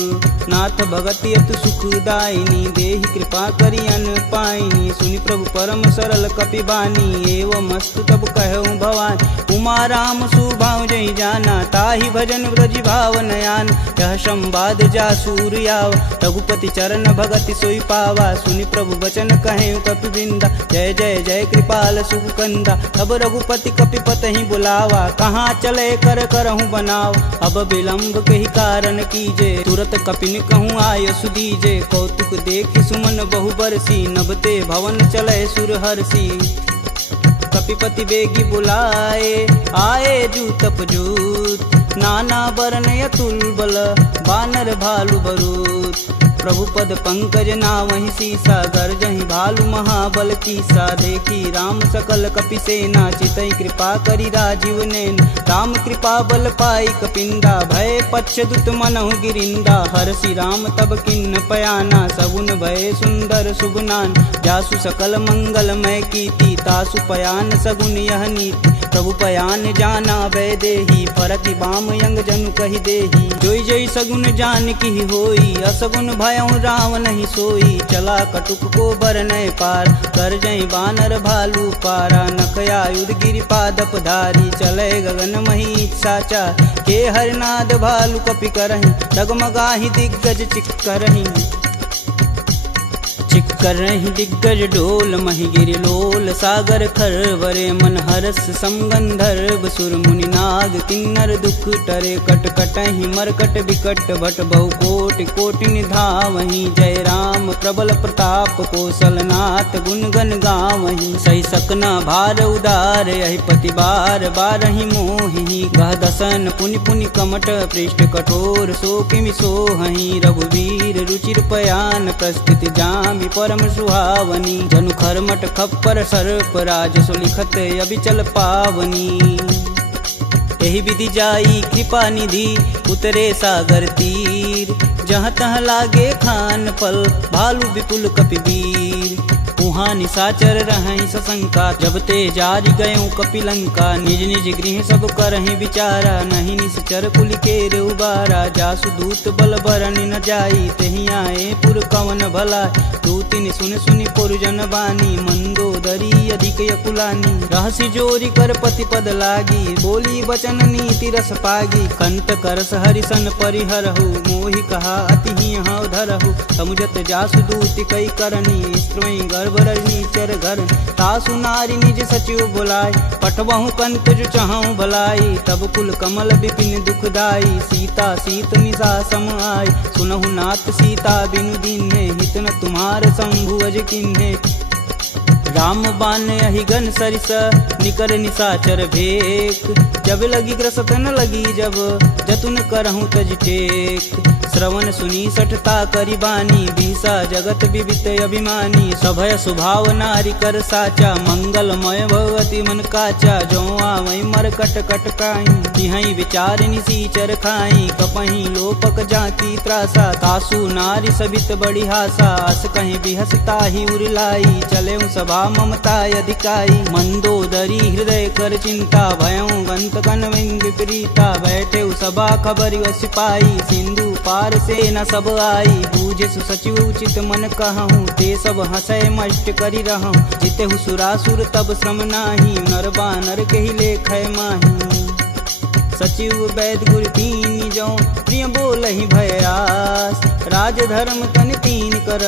नाथ भगति अति सुखदायिनी, देहि कृपा करि अन पाइनी। सुनि प्रभु परम सरल कपि बानी, एवं मस्तु तब कहऊँ भवानी। उमा राम सुभाव जहि जाना, ताहि भजन ब्रज भाव नयान। यह संवाद जासूर याव, रघुपति चरण भगति सोई पावा। सुनि प्रभु बचन कहें कपि वृंदा, जय जय जय कृपाल सुख कंदा। तब रघुपति कपि पतहि बुलावा, कहाँ चले कर करहूँ बनाव। अब विलंब के ही कारण कीजे, तुरत कपिन कहूँ आय सुदीजे। कौतुक देखि सुमन बहु बरसी, नभते भवन चले सुर हर्षि। कपिपति बेगी बुलाए, आए जूतप जूत। नाना वर्ण अतुल बल, बानर भालु बरूत। प्रभु पद पंकज नावहि सीसा, गर्जहि भालु महाबल कीसा। देखी राम सकल कपि सेना, चितई कृपा करि राजीव नैन। राम कृपा बल पाई कपिंदा, भय पक्ष दुत मनहु गिरिंदा। हरषि राम तब किन्न पयाना, सगुन भय सुंदर शुभनान। जासु सकल मंगलमय कीर्ति, तासु पयान सगुन यह नीति। प्रभु पयान जाना वै देही, फरकि बाम यंग जनु कहि देही। जोई जोई सगुन जान की होई, असगुन भयउ राम नहीं सोई। चला कटुक को बरनय पार, कर जई बानर भालू पारा। नखयायुध गिरिपादप धारी, चले गगन मही साचा। के हरनाद भालू कपि करहि, डगमगाहि दिग्गज चिक्करहि। कर रही दिग्गज डोल मही गिरि लोल सागर खरवरे मन हरस समगंधर्व सुर मुनि नाग किन्नर दुख टरे कट कटहि मरकट विकट भट बहु कोटि कोटि निधावहि जय राम प्रबल प्रताप कौशलनाथ गुण गण गावहि सही सकना भार उदार यही पति बार बारहि मोहि गह दसन पुनि पुनि कमट पृष्ठ कठोर सो किमि सोहहि रघुवीर रुचिर पयान प्रस्तुति जामि परम सुहावनी जनु खरमट खप्पर सर्प राज सुलिखत अबिचल पावनी यही विधि जाई कृपा निधि उतरे सागर तीर जहाँ तहाँ लागे खान फल भालू विपुल कपिवीर उहाँ निशाचर रहहि सशंका जब ते जारि गयऊँ कपिलंका निज निज गृह सब करहि विचारा नहीं निश्चर कुल केर उबारा जासु दूत बल बरनि न जाई तेहि आए पुर कवन भला दूतिन सुन सुनि पुरजन बानी मंदोदरी अधिक यकुलानी रहसि जोरी कर पति पद लागी बोली बचन नीति रस पागी कंत करस हरिसन परिहरहु मोहि कहा अति ही हव धरहु समुझत जासु दूति कई करनी स्त्रवई गर्भ रजनीचर घर तासु नारी निज सचिव बुलाय पठबहु कंत जो चहु भलाई तब कुल कमल विपिन दुखदाई सीता सीत निशा सम आय सुनहु नाथ सीता बिनु दीन्हे हित न तुम्हार शंभु अज किन्हे राम बान यही घन सरिस निकर निशाचर भेक जब लगी ग्रसत न लगी जब जतुन करहूँ तज टेक श्रवण सुनी सठता करी बानी बीसा जगत विवित अभिमानी सभय सुभाव नारी कर साचा मंगलमय भगवती मन काचा जो आवई मर कट कट काई तिहई विचार निसीचर खाई कपही लोपक जाति त्रासा तासु नारी सबित बड़ी हासा अस कहीं बिहसता ही उरलाई चले सभा ममता अधिकाई मंदोदरी हृदय कर चिंता भयऊ गंत कन विपरीता बैठे सभा खबर सिपाही सिंधु पार से न सब आई बूझे सचिव उचित मन कहूँ ते सब हंसय मष्ट करी रहूँ जिते सुरासुर तब श्रम नाही नर बानर के ही लेख माही सचिव वैद गुरु तीन जो प्रिय बोल ही भयास राज धर्म तन तीन कर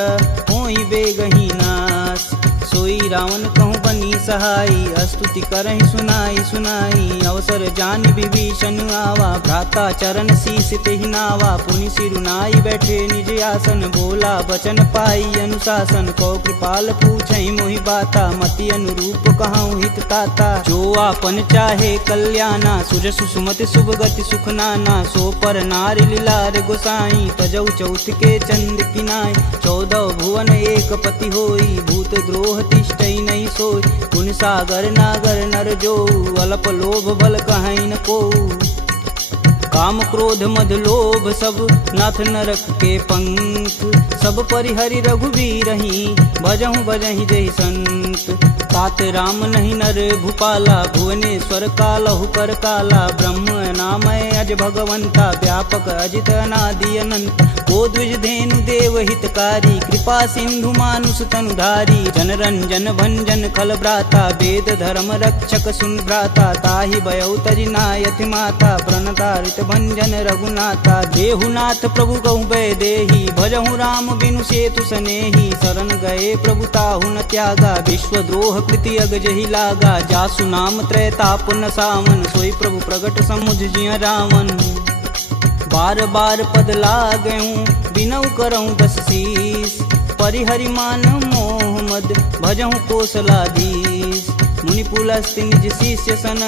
होई बेगही नाश सोई रावण कहूँ बनी सहाई स्तुति करहि सुनाई सुनाई अवसर जान विभीषण आवा भ्राता चरण शीस तेहि नावा पुनि सिरुनाई बैठे निज आसन बोला बचन पाई अनुशासन को कृपाल पूछहि मोहि बाता मति अनुरूप कहूँ हित ताता जो आपन चाहे कल्याणा सुजसु सुमति शुभ गति सुख नाना सो पर नारी लीलार गोसाई तजौ चौथ के चंद किनाय 14 भुवन एक पति होई भूत द्रोह तिष्ठई नहीं सोई पुन सागर नागर नर जो अल्प लोभ बल कहीं न को काम क्रोध मद लोभ सब नाथ नरक के पंख सब परिहरि रघुवीर ही भजहु भजहि जहि संत तात राम नहीं नर भूपाला भुवनेश्वर कालहु कर काला ब्रह्म नामय अज भगवंता व्यापक अजित अनादि अनंत को द्विज धेनु देव हितकारी कृपा सिंधु मानुष तनुधारी जन रंजन भंजन खल भ्राता वेद धर्म रक्षक सुन भ्राता ताहि भयउ तजि नायति माता प्रणतारित भंजन रघुनाथा देहुनाथ प्रभु गहु भय देहि भजहु राम बिनु सेतु सनेहि शरण गए प्रभु ताहु न त्यागा विश्वद्रोह कृति अग जहि लागा जासु नाम त्रैताप न सावन सोई प्रभु प्रगट समुझ जिय रावण बार बार पद लागऊँ बिनऊ करऊँ 10 शीस परिहरि मान मोह मद भजहु कौशलाधीश मुनि पुलस्ति निज शिष्य सन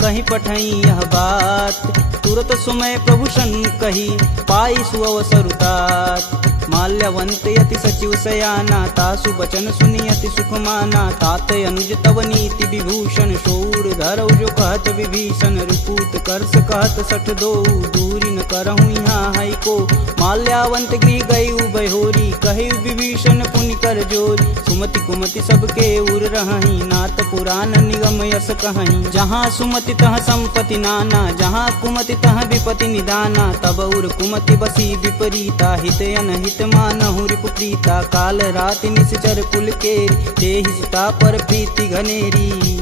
कहीं पठई यह बात तुरत सुमय प्रभु सन कही पाई सुअवसरुतात माल्यवंत यति सचिव सयाना तासु बचन सुनी अति सुख माना तात अनुज तव नीति विभूषण शौर धरऊ जो कहत विभीषण रुपूत करस कहत सठ दो दूरी न करहूँ यहाँ है को माल्यावंत गृह गई बहोरी कहे विभीषण पुनि कर जोर सुमति कुमति सबके उर रही नाथ पुराण निगम यस कहीं जहाँ सुमति तह संपति नाना जहाँ कुमति तह विपति निदाना तब उर कुमति बसी विपरीता हित अनहित मानहु रिपु प्रीता काल रात निश्चर कुल के तेहि सीता पर प्रीति घनेरी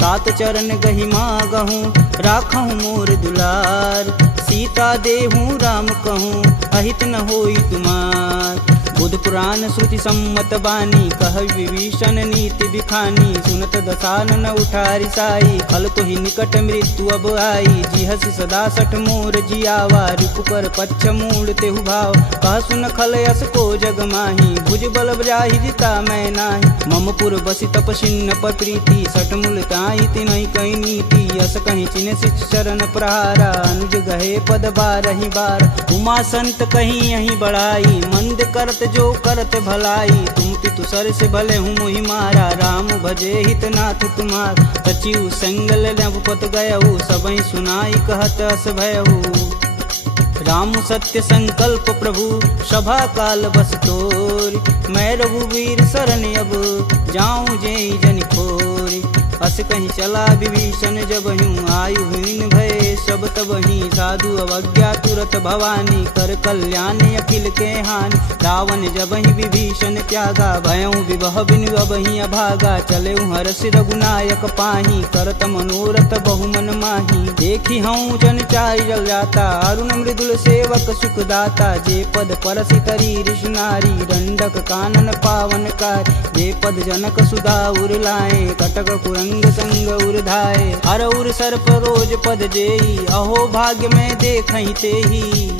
तात चरण गहि मागहूँ राखहूँ मोर दुलार सीता देहूँ राम कहूँ अहित न होई तुमार बुध पुराण श्रुति सम्मत बानी, कह विभीषण नीति बिखानी। सुनत दसानन उठारी साई, खल तो ही निकट मृत्यु अब आई। जिहसि सदा सठ मोर जियावा, रिपु कर पच्छ मूड तेहु भाव। कह सुन खल यस को जग माही, भुज बल जाहि जिता मैं नाही। मम पुर बसि तपसिन्न प्रीति, सठ मूल ताहि तिनहि कहि नीति। यस कहि चिन्ह शिष्य चरण प्रहारा, अनुज गहे पद बारहि बार। उमा संत कहीं यहीं बढ़ाई, मंद करत जो करत भलाई। तुम पितु सर से भले हूँ मोहि मारा, राम भजे हित नाथ तुम्हार। सचिव संगल नभपत गयहु, सबहि सुनाई कहत अस भयहु। राम सत्य संकल्प प्रभु, सभा काल बस तोरि। मैं रघुवीर शरण अब, जाऊं जेहि जनि खोरि। अस कहीं चला विभीषण जब हूँ, आयु हीन भय सब तबहि। साधु अवज्ञा तुरत भवानी, कर कल्याण अखिल के हानि। रावण जबहि विभीषण त्यागा, भयउ विवह बिनु अबहि अभागा। चले हर्ष रघुनायक पाही, करत मनोरथ बहुमन माही। देखी हूँ जन चारि जल जाता, अरुण मृदुल सेवक सुख दाता। जे पद परसि तरी ऋषि नारी, दंडक कानन पावन कार। जे पद जनक सुधा उर लाए, कटक कुरंग संग उर धाये। हर उर सर्प रोज पद जेही, अहो भाग्य में देखहि तेही।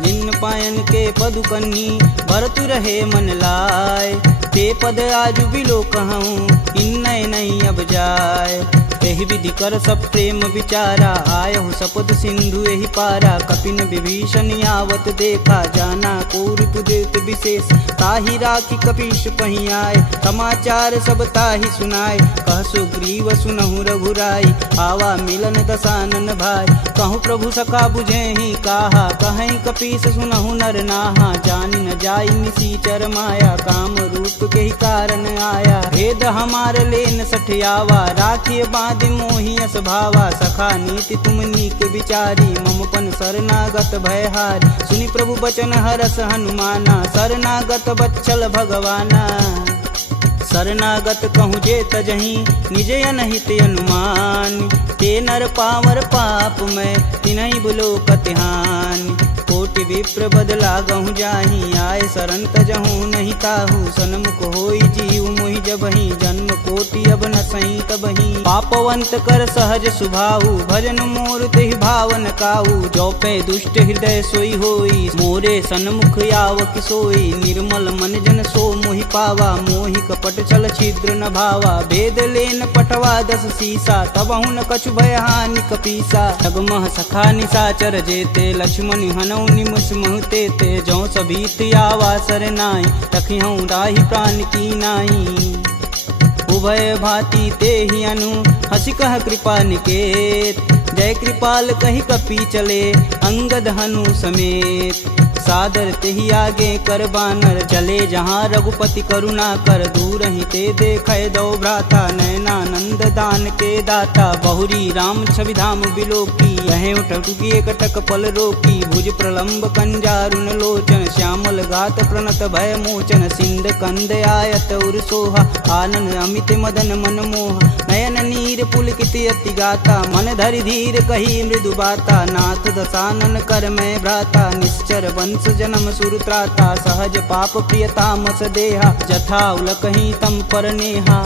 जिन पायन के पदु कन्नी, भरतु रहे मन लाय। ते पद आजु बिलो कहूँ, इन्नय नहीं अब जाय। एहि विधि कर सब प्रेम विचारा, आयहु सपद सिंधु एहि पारा। कपिन विभीषण आवत देखा, जाना कोरिपु देत विशेष। ताहि राखी कपीश पहि आए, समाचार सब ताहि सुनाए। कह सुग्रीव सुनहु रघुराई, आवा मिलन दसानन भाई। कहूँ प्रभु सखा बुझेहि काहा, कहीं कपीस सुनहु नर नाहा। जानि न जाई निसीचर माया, काम रूप के ही कारण आया। भेद हमार लेन सठियावा, राखिय बांधि मोहि यस भावा। सखा नीति तुम नीक विचारी, मम पन शरणागत भयहारी। सुनि प्रभु बचन हरस हनुमाना, शरणागत बच्चल भगवाना। शरणागत कहूँ जे तजहि, निज अनहित अनुमान। ते नर पावर पाप में, तिन्हि बुलो कतिहान। कोटि विप्र बदला गहु जाहि, आय शरण तजहु नहीं ताहु। सन्मुख होई जीव मोहि जबहि, जन्म कोटि अब न सही तबहि। पापवंत कर सहज सुभाहु, भजन मोर तेहि भावन काहू। जो पे दुष्ट हृदय सोई होई, मोरे सन्मुख याव किसोई। निर्मल मन जन सो मोहि पावा, मोहि कपट छल छिद्र न भावा। भेद लेन पटवा दस सीसा, तबहु न कछु भय हानि कपीसा। जगमह सखा निशाचर जेते, लक्ष्मण हनौ निमुष महते ते। जो सभीत आवा सरनाई, रखिहूँ राहि प्राण की नाई। उभय भांति ते ही अनु, हसी कह कृपा निकेत। जय कृपाल कही कपी चले, अंगद हनु समेत। सादर तेहि आगे कर बानर, चले जहाँ रघुपति करुणा कर। दूर ही ते देखे दो भ्राता, नयनानंद दान के दाता। बहुरी राम छवि धाम बिलोकी, यह उठुकी कटक पल रोकी। भुज प्रलंब कंजारुन लोचन, श्यामल गात प्रणत भय मोचन। सिंध कंद आयत उर सोहा, आनन अमित मदन मन मोह। नयन नीर पुलकित अति गाता, मन धरि धीर कही मृदु बाता। नाथ दसानन कर मैं भ्राता, निश्चर वंश जन्म सुरत्राता। सहज पाप प्रियतामस देहा, जथा उलकहि तम पर नेहा।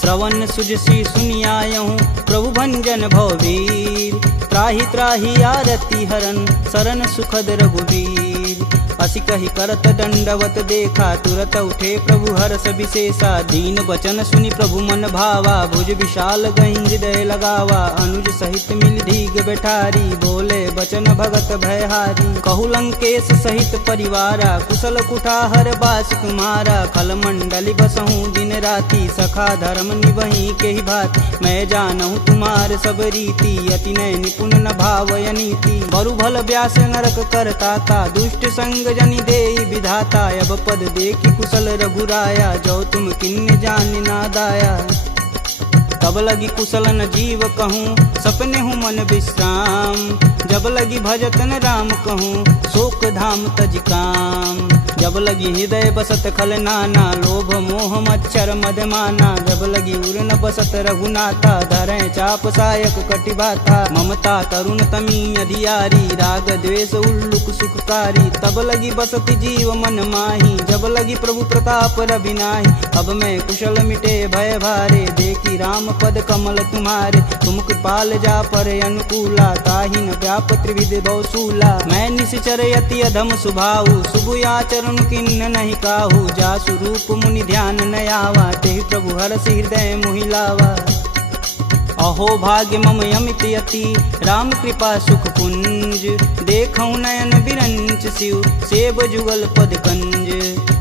श्रवण सुजसी सुनियायहु, प्रभु भंजन भववीर। त्राहि त्राहि आरती हरन, शरण सुखद रघुवीर। असी कही करत दंडवत देखा, तुरत उठे प्रभु हर्ष विशेषा। दीन बचन सुनि प्रभु मन भावा, भुज विशाल गहि हृदय लगावा। अनुज सहित मिल धीग बैठारी, बोले बचन भगत भयहारी। कहु लंकेश सहित परिवारा, कुशल कुठार बास तुम्हारा। खल मंडली बसहूँ दिन राति, सखा धर्म निवहि के ही भात। मैं जानहु तुम्हार सब रीति, अति नय निपुण न भावय नीति। बरु भल व्यास नरक करता था, दुष्ट संग जनि देई विधाता। अब पद देखि कुशल रघुराया, जो तुम किन्ने जान ना दाया। तब लगी कुशल न जीव कहूँ, सपने हूँ मन विश्राम। जब लगी भजतन राम कहूँ, शोक धाम तज काम। जब लगी हृदय बसत खल नाना, लोभ मोह मच्छर मदमाना। जब लगी उर न बसत रघुनाथा, धरें चाप सायक कटिबाथा। ममता तरुण तमी अधियारी, राग द्वेष उल्लुक सुखकारी। तब लगी बसत जीव मन माही, जब लगी प्रभु प्रताप रविनाही। अब मैं कुशल मिटे भय भारे, देखी राम पद कमल तुम्हारे। तुम कृपाल जा पर अनुकूला, ताहि न व्याप त्रिविध बहुसूला। मैं निश्चर यति अधम सुभाऊ, शुभ आचरण किन्न नहीं काहू। जा स्वरूप मुनि ध्यान न आवा, तेहि प्रभु हरष हृदय मोहि लावा। अहो भाग्य मम यमित यति, राम कृपा सुख कुंज। देखऊँ नयन बिरंच शिव, सेब जुगल पद कंज।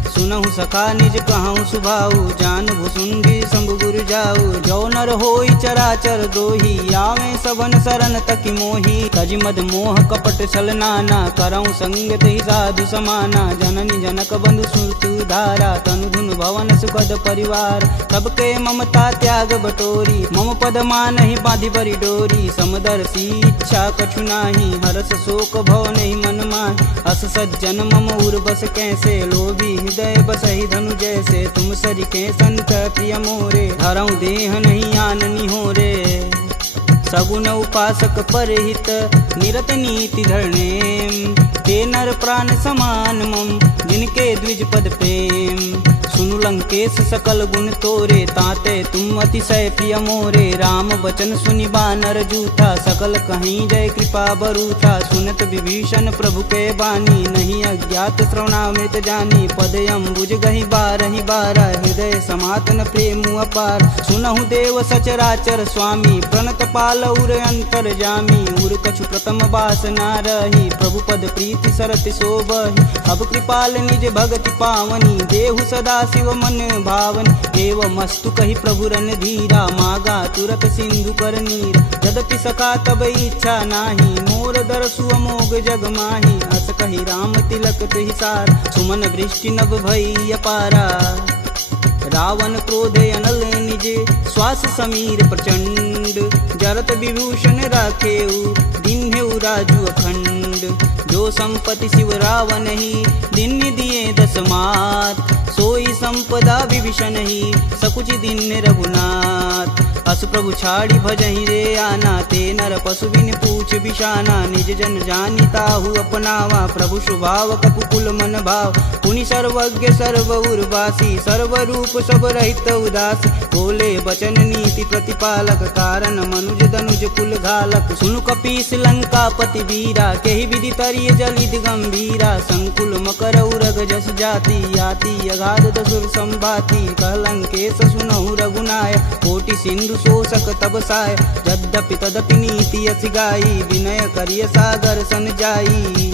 सुनहु सखा निज कहूँ सुभाऊ, जान भुसुंडी शंभु गुरु जाऊ। जो नर होई चराचर दोही, आवे सबन शरण तकी मोही। तज मद मोह कपट छल नाना, करऊँ संगत ही साधु समाना। जननी जनक बंधु सुतु धारा, तनु धुन भवन सुखद परिवार। सबके ममता त्याग बटोरी, मम पद मानहि बांधि बरी डोरी। समदर्शी इच्छा कछु नाही, हरस शोक भव नहीं मन माहि। अस सज्जन मम उर बस कैसे, लोभी हृदय बसहि धनु जैसे। तुम सरिके संत प्रिय मोरे, धरऊँ देह नहीं आननी हो रे। सगुन उपासक परहित, निरत नीति धरणे। ते नर प्राण समान मम, जिनके द्विज पद प्रेम। सुनु लंकेश सकल गुण तोरे, ताते तुम अतिशय प्रिय मोरे। राम बचन सुनि बानर जूथा, सकल कहीं जय कृपा बरूथा। सुनत विभीषण प्रभु के बानी, नहीं अज्ञात श्रवणामृत जानी। पद अम्बुज गहि बारहि बारा, हृदय समातन प्रेम अपार। सुनहु देव सचराचर स्वामी, प्रणत पाल उर अंतर जामी। उर कछु प्रथम बास ना रही, प्रभु पद प्रीति सरति शोभहि। अब कृपाल निज भगति पावनी, देहु सदा शिव मन भावन। एवं मस्तु कही प्रभु रन धीरा, मागा तुरत सिंधु कर नीर। यद्यपि सखा तब इच्छा नाही, मोर दरसु अमोघ जग माही। अस कही राम तिलक तुहि सार, सुमन वृष्टि नभ भई अपारा। रावण क्रोधे अनल निजे, श्वास समीर प्रचंड। जरत विभूषण राखेऊ, दीन्हेऊ राजू अखंड। जो संपत्ति शिव रावण ही, दिन दिए 10 मात। सोई संपदा विभीषण ही, सकुच दिन रघुनाथ। अस प्रभु छाड़ी भजहि रे आना, ते नर पशु बिन पूछ बिशाना। निज जन जानि ताहु अपनावा, प्रभु स्वभाव कपुकुल मन भाव। पुनि सर्वज्ञ सर्व उर्वासी, सर्वरूप सब रहित उदासी। बोले बचन नीति प्रतिपालक, कारण मनुज दनुज कुल घालक। सुनु कपीस लंकापति वीरा, केहि विधि तरिय जलिद गंभीरा। संकुल मकर उरग जस जाति, याति अगाध दसुर संभाति। कह लंकेश सुनहु रघुनाय, कोटि सिंधु शोषक तब साय। यद्यपि तदपि नीति यति गाई, विनय करिय सागर सन जाई।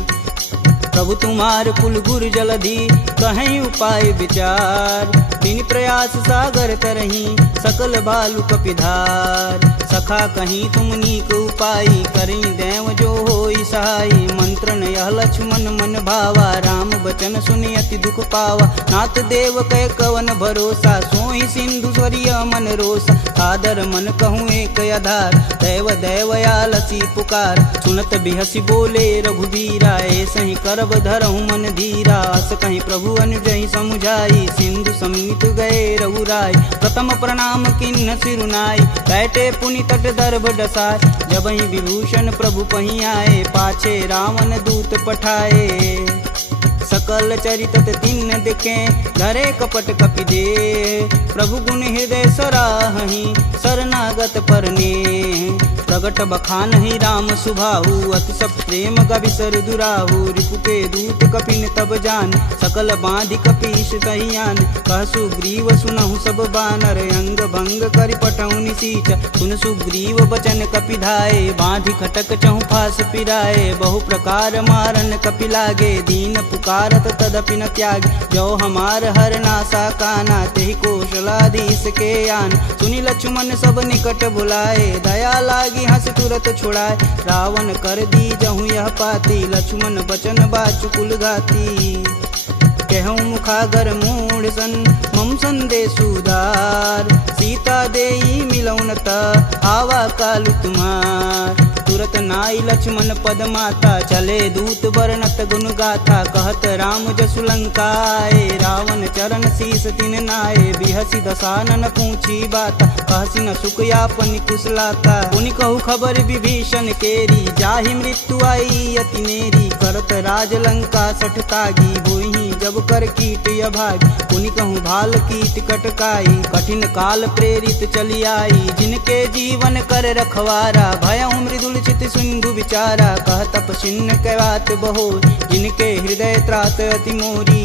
प्रभु तुम्हार कुल गुर जलधि, कहीं उपाय विचार। बिन प्रयास सागर तरही, सकल बालु कपिधार। सखा कहीं तुम नीक उपाय, करी देव जो होई सहाय। मंत्रन यह लक्ष्मण मन भावा, राम बचन सुनि अति दुख पावा। नाथ देव कह कवन भरोसा, सोहि सिंधु स्वरिय मन रोसा। आदर मन कहूँ एक आधार, दैव दैवयालसी पुकार। सुनत बिहसी बोले रघुबीरा, ऐसे ही करब धरहु मन धीरा। अस कहीं प्रभु अनुजहि समुझाई, सिंधु समीत गए रघुराय। प्रथम प्रणाम किन्न सिरुनाई, बैठे पुनि तट दर्भ डसाय। जबहि विभूषण प्रभु पही आए, पाछे रावण दूत पठाए। सकल चरित तिन्न दिखे, धरे कपट कपि दे। प्रभु गुण हृदय सराहि, शरणागत परने। प्रगट बखानहि राम सुभाहु, अति सब प्रेम गविसर दुराहु। रिपु के दूत कपिन तब जान, सकल बांधि कपीश तहियान। कह सुग्रीव सुनहु सब बानर, अंग भंग करि पठौं निसीच। सुन सुग्रीव बचन कपि धाये, बांधि खटक चहु फास पिराए। बहु प्रकार मारन कपि लागे, दीन पुकारत तदपि न त्याग। जो हमार हर नासा काना, तेहि कौशलाधीश के आन। सुनि लक्ष्मण सब निकट बुलाए, दया लागी हंस तुरत छुड़ाए। रावण कर दी जहु यह पाती, लक्ष्मण बचन बाचु कुल घाती। कहूँ मुखागर मूढ़ सन, मम संदेश उदार। सीता देई मिलौनता, आवा कालु तुम्हार। तुरत नाई लक्ष्मण पद माता, चले दूत बरनत गुण गाथा। कहत राम जसु लंकाए, रावण चरण शीस तिन नाए। बिहसी दसानन पूछी बाता, कहसी न सुख यापन कुशलाता। पुनि कहु खबर विभीषण केरी, जाहि मृत्यु आई अति नेरी। करत राज लंका सठ तागी, होई जब कर कीट अभागी। पुनि कहूँ भाल कीट कटकाई, कठिन काल प्रेरित चली आई। जिनके जीवन कर रखवारा, भयउ मृदुल चित सिंधु विचारा। कह तपसिन्न कैवात बहो, जिनके हृदय त्रात अति मोरी।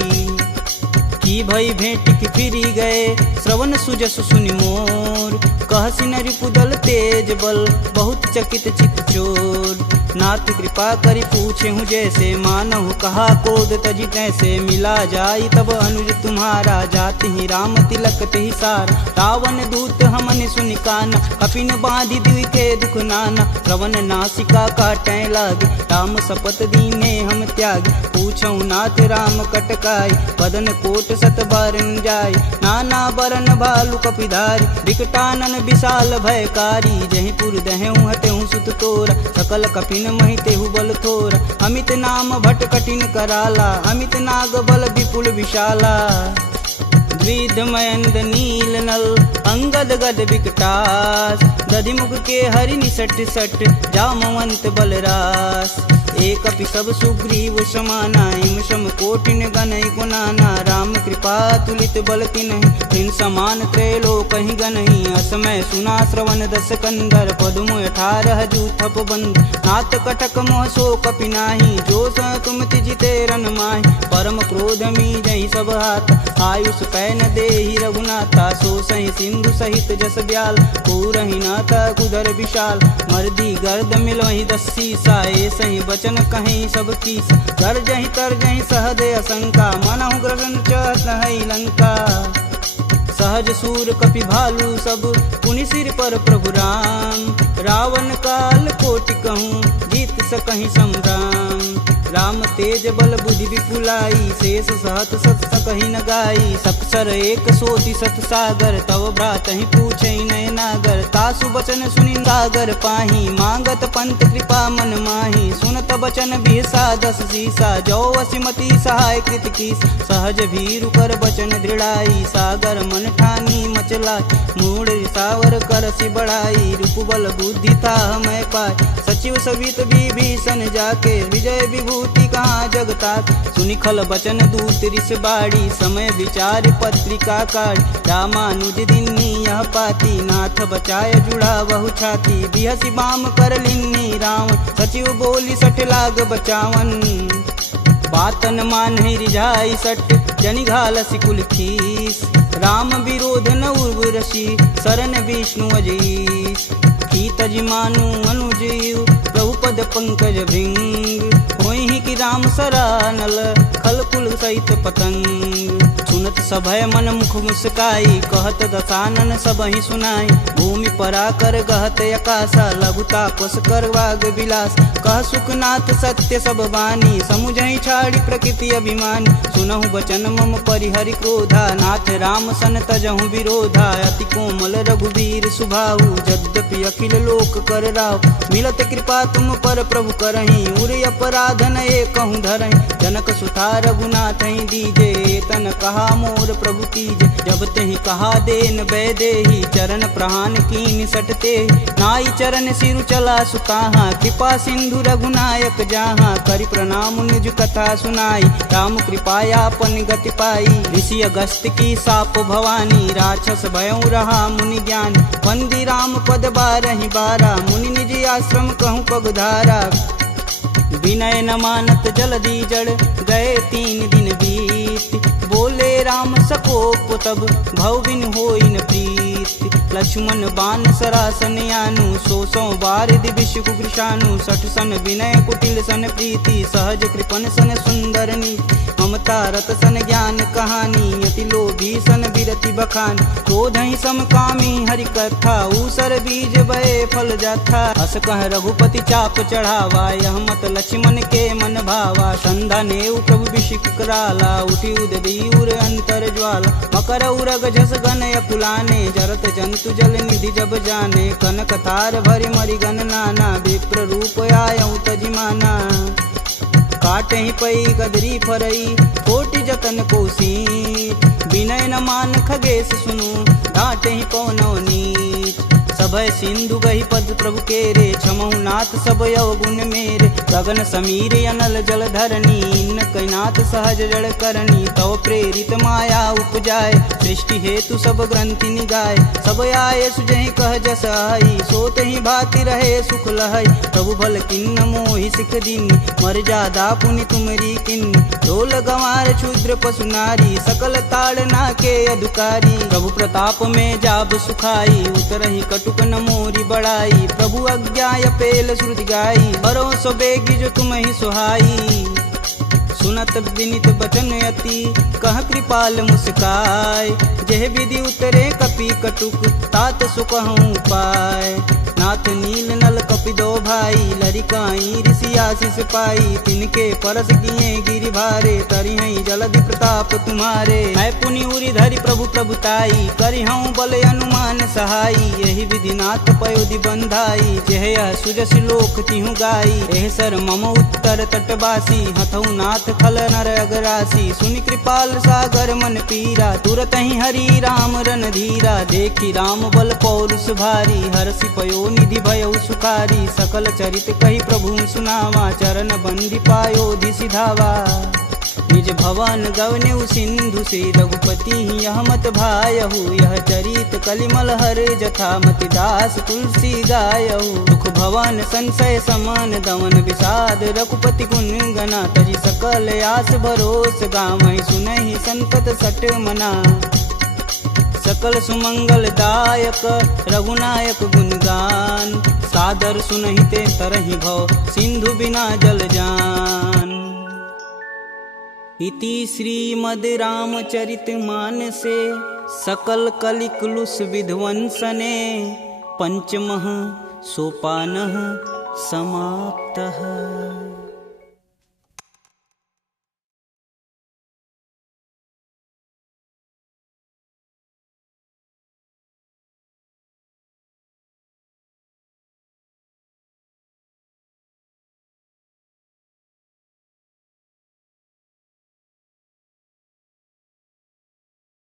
की भई भेंट की फिरी गए, श्रवण सुजस सुनि मोर। कहसी न रिपुदल तेज बल, बहुत चकित चित चोर। नाथ कृपा करि पूछे हूँ जैसे, मानहु कहा कोद तजी तैसे। मिला जाई तब अनुज तुम्हारा, जाति ही राम तिलक तेहि सार। रावण दूत हमन सुनि काना, कपिन बांधि दिवि के दुख नाना। श्रवण नासिका काटै लागे, राम शपथ दीने हम त्यागी। पूछौ नाथ राम कटकाई, बदन कोट सत बारन जाय। नाना बरन भालु कपिधारी, विकटानन विशाल भयकारी। जहि पुर दहु हटहु सुत तोरा, सकल कपिन महितेहु बल थोरा। अमित नाम भट कठिन कराला, अमित नाग बल विपुल विशाला। द्विध मयंद नील नल, अंगद गद विकटास। दधिमुख के हरि निसट सट, जामवंत बलरास। एक अपि सब सुग्रीव समाना, इम सम कोटिन गनहि गुनाना। राम कृपा तुलित बल तिन्हि, तिन समान त्रैलोक ही गनहि। असमय सुना श्रवण दस कंदर, पदुम 18 जूथप बंद। नाथ कटक मोह सो कपि नाही, जो स तुम तिजिते रन माहि। परम क्रोध मी जहि सब हाथ, आयुष पैन देहि रघुनाथा। सो सहि सिंधु सहित जस ब्याल, पूरहि नाथ कुदर विशाल। मर्दी गर्द मिलहि 10 सीसा, सही बचन कहीं सब कीस। गर्जहि तरजहि सहदय असंका, मनहु ग्रसन चहत है लंका। सहज सूर कपि भालू सब, पुनि सिर पर प्रभु राम। रावण काल कोटि कहूँ, जीत सकहि संग्राम। राम तेज बल बुद्धि विपुलाई, शेष सहत सत सकहि न गाई। सक्षर एक सोति सत सागर, तव भ्रातहि पूछै नय नागर। तासु बचन सुनि सागर पाही, मांगत पंत कृपा मन माही। सुनत बचन बिहसा 10 सीसा, जो वसिमति सहाय कृत कीस। सहज भीरु कर बचन दृढ़ाई, सागर मन ठानी मचलाई। मूढ़ रिसावर करसि बढ़ाई, रिपुबल बुद्धि था मैं पाय। सचिव सवित विभीषण जाके, विजय विभूति कहाँ जगता। सुनि खल बचन दूत रिस बाड़ी, समय विचार पत्रिका काढ़ी। रामानुज दिन्नी यह पाती, नाथ बचाय जुड़ा बहु छाती। बिहसी बाम कर लिन्नी रावण, सचिव बोली सठ लाग बचावन। बातन मानहि रिझाई सट, जनि घालसि कुल खीस। राम विरोध न उर्वरसी, शरण विष्णु अजीस। की तज मानु अनुजीव, प्रभु पद पंकज भृंग। होहि कि राम सरानल, खल कुल सहित पतंग। सुनत सभय मन मुख मुस्काई, कहत दसानन सबहि सुनाई। भूमि परा कर गहत आकाशा, लघु तापस कर वाग विलास। कह सुखनाथ सत्य सब बानी, समुझहि छाड़ी प्रकृति अभिमानी। सुनहु बचन मम परिहरि क्रोधा, नाथ राम सन तजहु विरोधा। अति कोमल रघुवीर सुभाहु, यद्यपि अखिल लोक कर राव। मिलत कृपा तुम पर प्रभु करहि, उर अपराधन एकहु धरहि। जनक सुता रघुनाथ दीजे, तन कहा मोर प्रभु तीजे। जब तहि कहा देन बैदेही, चरण प्रहान कीन सटते। नाई चरण सिरु चला सुताहा, कृपा सिंधु रघुनायक जहाँ। करि प्रणाम निज कथा सुनाई, राम कृपायापन गति पाई। ऋषि अगस्त की साप भवानी, राक्षस भयउ रहा मुनि ज्ञान। वंदी राम पद 12 12, मुनि निज आश्रम कहूँ पगधारा। विनय न मानत जलधि जड़, गए 3 दिन बीत। बोले राम सकोप तब, भव बिन होई न प्रीत। लक्ष्मण बान सरासन यानु, 100 बारिद विष कुकृशानु। 60 सन विनय कुटिल सन प्रीति, सहज कृपन सन सुंदर नीति। ममता रत सन ज्ञान कहानी, अति लोभी सन बिरति बखान। क्रोध ही समकामी हरि कथा, ऊसर बीज बये फल जाथा। अस कह रघुपति चाप चढ़ावा, यह मत लक्ष्मण के मन भावा। संधा नेव प्रभु बिशिक कराला, उठी उदरी उर अंतर ज्वाला। मकर उरग झस गन अकुलाने, जरत जंतु जल निधि जब जाने। कनक तार भरि मरि गन नाना, विप्र रूप आयऊ तजिमाना। काटे ही पई गदरी फरई, कोटि जतन कोसीट। विनय न मान खगेश सुनु, डांटे ही पवनो नीच। सभय सिंधु गही पद प्रभु केरे, छमहु नाथ सब अवगुण मेरे। गगन समीर अनल जल धरनी, इन कैनाथ सहज जड़ करनी। तव प्रेरित माया उपजाय, सृष्टि हेतु सब ग्रंथि निगाय। सब आये सुजहि कह जस आई, सोत ही भाति रहे सुख लहई। प्रभु भल किन्न मोहि सिख दीनी, मर्यादा पुनि तुमरी किन्नी। डोल गंवार क्षुद्र पशु नारी, सकल ताड़ना के अधिकारी। प्रभु प्रताप में जाब सुखाई, उतरहि कटुक न मोरी बड़ाई। प्रभु अज्ञाय पेल श्रुति गाई, भरोसो बेगी जो तुम ही सुहाई। सुनत विनित बचन अति, कह कृपाल मुस्काय। जेह विधि उतरे कपि कटुक, तात सुकहूँ पाय। नाथ नील नल कपि दो भाई, लरिकाई ऋषि आशीष पाई। तिनके परस किए गिरि भारे, तरिहै जलधि प्रताप तुम्हारे। मैं पुनि उरि धरि प्रभु प्रभुताई, करिहऊँ बल अनुमान सहाई। यही विधि नाथ पयोधि बंधाई, जेह सुजस लोक तिहु गाई। एह सर मम उत्तर तटवासी, हथऊ नाथ खल नर अगरासी। सुनि कृपाल सागर मन पीरा, तुरत ही हरि राम रन धीरा। देखी राम बल पौरुष भारी, हरषि पयो निधि भयउ सुखारी। सकल चरित कही प्रभु सुनावा, चरण बंदी पायोधि सिधावा। निज भवन गवनेउ सिंधु से, रघुपति यह मत भायहु। यह चरित कलिमल हर जथा, मति दास तुलसी गायहु। दुख भवन संशय समान, दमन विषाद रघुपति गुण गना। तजी सकल आस भरोस, गावहि सुनहि संतत सट मना। सकल सुमंगल दायक रघुनायक गुणगान, सादर सुनहिते तरहि भव, सिंधु बिना जल जान। इति श्रीमद् रामचरित मानसे, सकल कलिकुलुष विध्वंसने। पंचमः सोपानः समाप्तः।